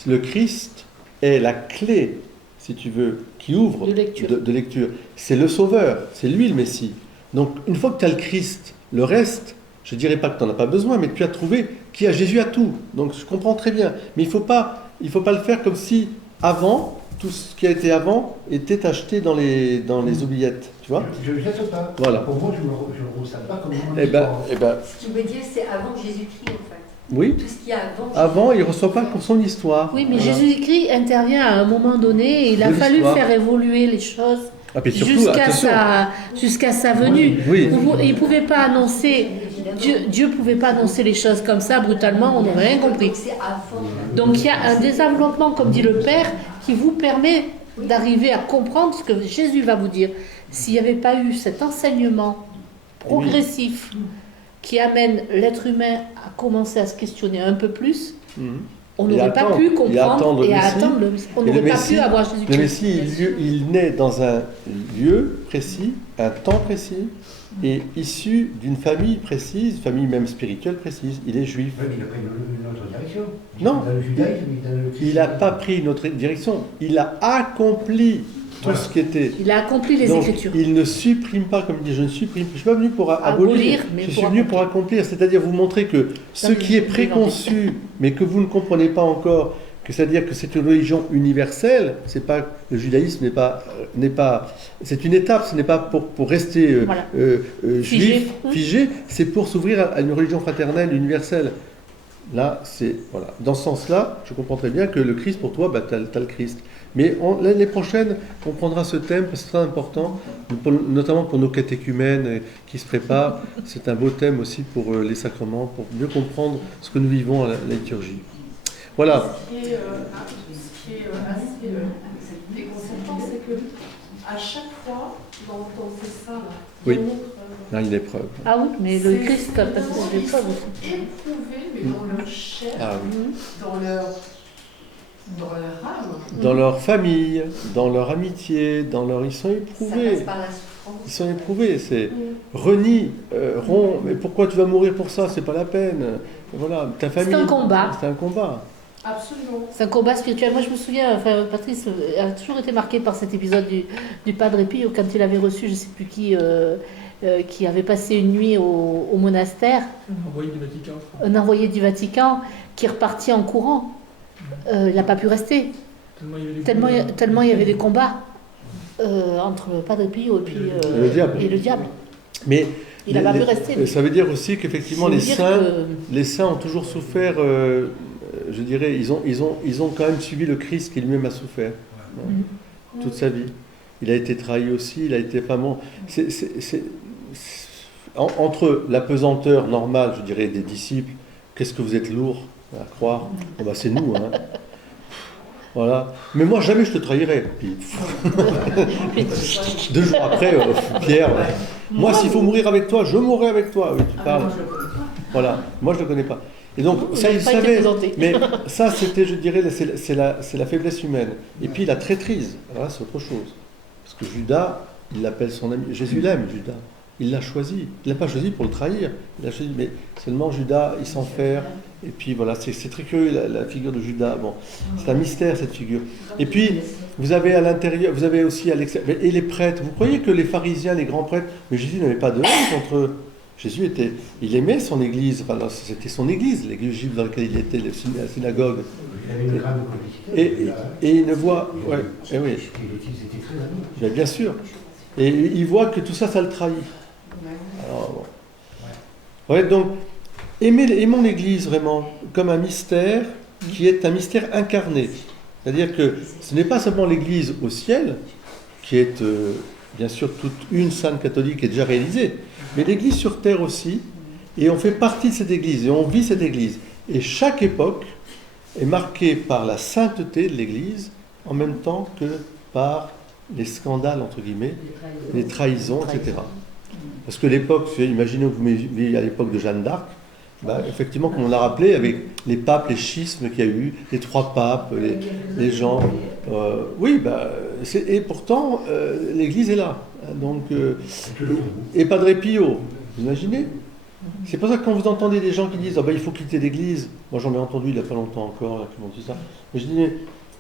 le Christ est la clé, si tu veux, qui ouvre de lecture. C'est le Sauveur, c'est lui le Messie. Donc, une fois que tu as le Christ, le reste, je ne dirais pas que tu n'en as pas besoin, mais tu as trouvé qui a Jésus à tout. Donc, je comprends très bien. Mais il ne faut pas le faire comme si, avant, tout ce qui a été avant était acheté dans les oubliettes. Tu vois ? Je ne jette pas. Voilà. Pour moi, je ne le ressens pas comme mon histoire. Ce qui veut dire, c'est avant Jésus-Christ, en fait. Oui. Tout ce qu'il y a avant. Avant, il ne reçoit pas pour son histoire. Oui, mais Jésus-Christ intervient à un moment donné et il a fallu faire évoluer les choses jusqu'à sa venue. Oui. Il pouvait pas annoncer, Dieu pouvait pas annoncer les choses comme ça brutalement, on n'aurait rien compris. Donc il y a un développement, comme dit le Père, qui vous permet d'arriver à comprendre ce que Jésus va vous dire. S'il n'y avait pas eu cet enseignement progressif qui amène l'être humain à commencer à se questionner un peu plus, on n'aurait pas pu comprendre et attendre le Messie. On n'aurait pas pu avoir Jésus-Christ. Le Messie, il naît dans un lieu précis, un temps précis, et issu d'une famille précise, famille même spirituelle précise. Il est juif. Il a pris une autre direction. Non, dans le judaïsme, il n'a pas pris une autre direction. Il a accompli tout ce qui était. Il a accompli les Écritures. Il ne supprime pas, comme il dit, je ne supprime. Je ne suis pas venu pour abolir, je suis venu pour accomplir. C'est-à-dire vous montrer que ce qui est préconçu, mais que vous ne comprenez pas encore, c'est-à-dire que c'est une religion universelle, c'est pas, le judaïsme n'est pas, c'est une étape, ce n'est pas pour rester juif, figé, c'est pour s'ouvrir à une religion fraternelle, universelle. Là, dans ce sens-là, je comprends très bien que le Christ, pour toi, tu as le Christ. Mais l'année prochaine, on prendra ce thème, parce que c'est très important, notamment pour nos catéchumènes qui se préparent. C'est un beau thème aussi pour les sacrements, pour mieux comprendre ce que nous vivons à la liturgie. Voilà. Ce qui est assez déconcertant, c'est que à chaque fois, quand on fait ça, il y a une épreuve. Ah oui, mais le Christ a passé des épreuves aussi. Éprouvés, mais dans leur chair, dans leur Dans leur âme. dans leur famille, dans leur amitié, ils sont Ça éprouvés. passe par la souffrance. Ils sont éprouvés, c'est renie, rond, mais pourquoi tu vas mourir pour ça? C'est pas la peine. Voilà, ta famille. C'est un combat. C'est un combat. Absolument. C'est un combat spirituel. Moi, je me souviens, enfin, Patrice a toujours été marqué par cet épisode du Padre Pio quand il avait reçu, je ne sais plus qui avait passé une nuit au monastère, Envoyé du Vatican. un envoyé du Vatican qui est reparti en courant. Il n'a pas pu rester, tellement il y avait des combats entre le Padre Pio et puis Le diable. et Mais il n'a pas pu rester. ça veut dire aussi qu'effectivement Ça veut les dire saints, que- les saints ont toujours souffert. Je dirais, ils ont quand même suivi le Christ qui lui-même a souffert toute sa vie. Il a été trahi aussi. Il a été pas bon. Entre la pesanteur normale, je dirais, des disciples, qu'est-ce que vous êtes lourd à croire? Oh bah, c'est nous, hein. Voilà. Mais moi, jamais je te trahirai. Puis, 2 jours après, Pierre, moi, s'il faut mourir avec toi, je mourrai avec toi. Oui, tu parles. Voilà. Moi, je ne le connais pas. Et donc, ça, il pas été savait. présenté. Mais ça, c'était, je dirais, c'est la faiblesse humaine. Et puis, la traîtrise. Alors là, c'est autre chose. Parce que Judas, il l'appelle son ami. Jésus l'aime, Judas. Il l'a choisi. Il ne l'a pas choisi pour le trahir. Il l'a choisi, mais seulement Judas, il s'enferme. Et puis voilà, c'est très curieux la figure de Judas. Bon, c'est un mystère cette figure. Et puis, vous avez à l'intérieur, vous avez aussi à l'extérieur, et les prêtres. Vous croyez que les pharisiens, les grands prêtres, mais Jésus n'avait pas de haine contre eux. Jésus il aimait son église. Enfin, c'était son église, l'église juive dans laquelle il était, la synagogue. Il avait une grande complicité. Et il ne voit, ouais, et oui, Ils étaient très amis. mais bien sûr. Et il voit que tout ça, ça le trahit. Alors, bon. Ouais, donc, aimons l'Église vraiment comme un mystère qui est un mystère incarné. C'est-à-dire que ce n'est pas seulement l'Église au ciel, qui est bien sûr toute une sainte catholique est déjà réalisée, mais l'Église sur terre aussi, et on fait partie de cette Église, et on vit cette Église. Et chaque époque est marquée par la sainteté de l'Église, en même temps que par les scandales, entre guillemets, les trahisons, etc. Parce que l'époque, imaginez que vous vivez à l'époque de Jeanne d'Arc, bah, effectivement, comme on l'a rappelé, avec les papes, les schismes qu'il y a eu, les 3 papes, les gens. Oui, bah, et pourtant, l'Église est là. Donc, et Padre Pio, vous imaginez? C'est pour ça que quand vous entendez des gens qui disent il faut quitter l'Église, moi j'en ai entendu il n'y a pas longtemps encore, là, qui m'ont dit ça, mais je dis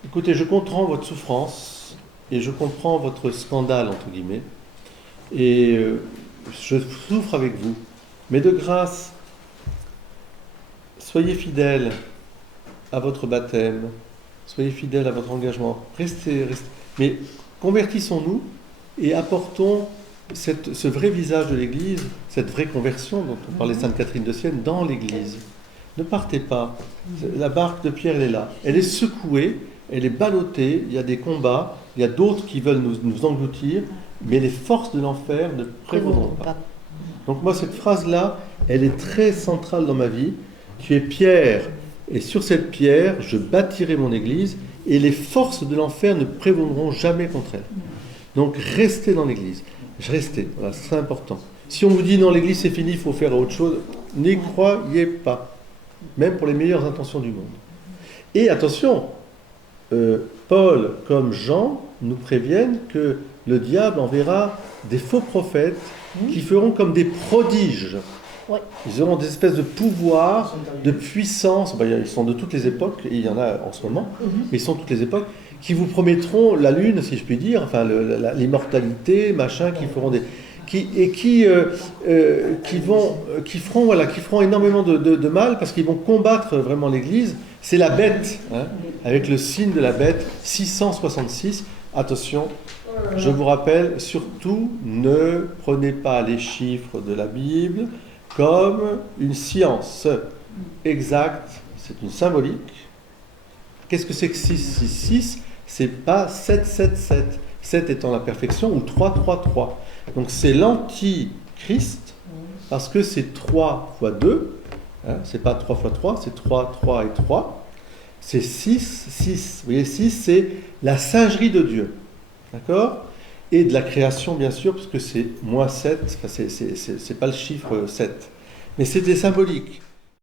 écoutez, je comprends votre souffrance et je comprends votre scandale, entre guillemets, et je souffre avec vous, mais de grâce, soyez fidèles à votre baptême, soyez fidèles à votre engagement, restez, mais convertissons-nous et apportons ce vrai visage de l'Église, cette vraie conversion dont on parlait Sainte Catherine de Sienne, dans l'Église. Ne partez pas. La barque de Pierre, elle est là. Elle est secouée, elle est ballottée, il y a des combats, il y a d'autres qui veulent nous engloutir, mais les forces de l'enfer ne prévaudront pas. Donc moi, cette phrase-là, elle est très centrale dans ma vie. Tu es pierre, et sur cette pierre, je bâtirai mon Église, et les forces de l'enfer ne prévaudront jamais contre elle. Donc restez dans l'Église. Restez, voilà, c'est important. Si on vous dit non, l'Église c'est fini, il faut faire autre chose, n'y croyez pas, même pour les meilleures intentions du monde. Et attention, Paul comme Jean nous préviennent que le diable enverra des faux prophètes qui feront comme des prodiges. Ouais. Ils auront des espèces de pouvoirs, de puissance, ils sont de toutes les époques, et il y en a en ce moment, mais ils sont de toutes les époques, qui vous promettront la lune, si je puis dire, enfin l'immortalité, machin, qui feront qui feront énormément de mal parce qu'ils vont combattre vraiment l'Église. C'est la bête, avec le signe de la bête, 666. Attention, je vous rappelle, surtout, ne prenez pas les chiffres de la Bible comme une science exacte, c'est une symbolique. Qu'est-ce que c'est que 666 ? C'est pas 777, 7 étant la perfection, ou 333. Donc c'est l'antichrist, parce que c'est 3 fois 2, c'est pas 3 fois 3, c'est 3, 3 et 3. C'est 6, 6. Vous voyez, 6, c'est la singerie de Dieu. D'accord ? Et de la création, bien sûr, parce que c'est moins 7, c'est pas le chiffre 7. Mais c'est des symboliques.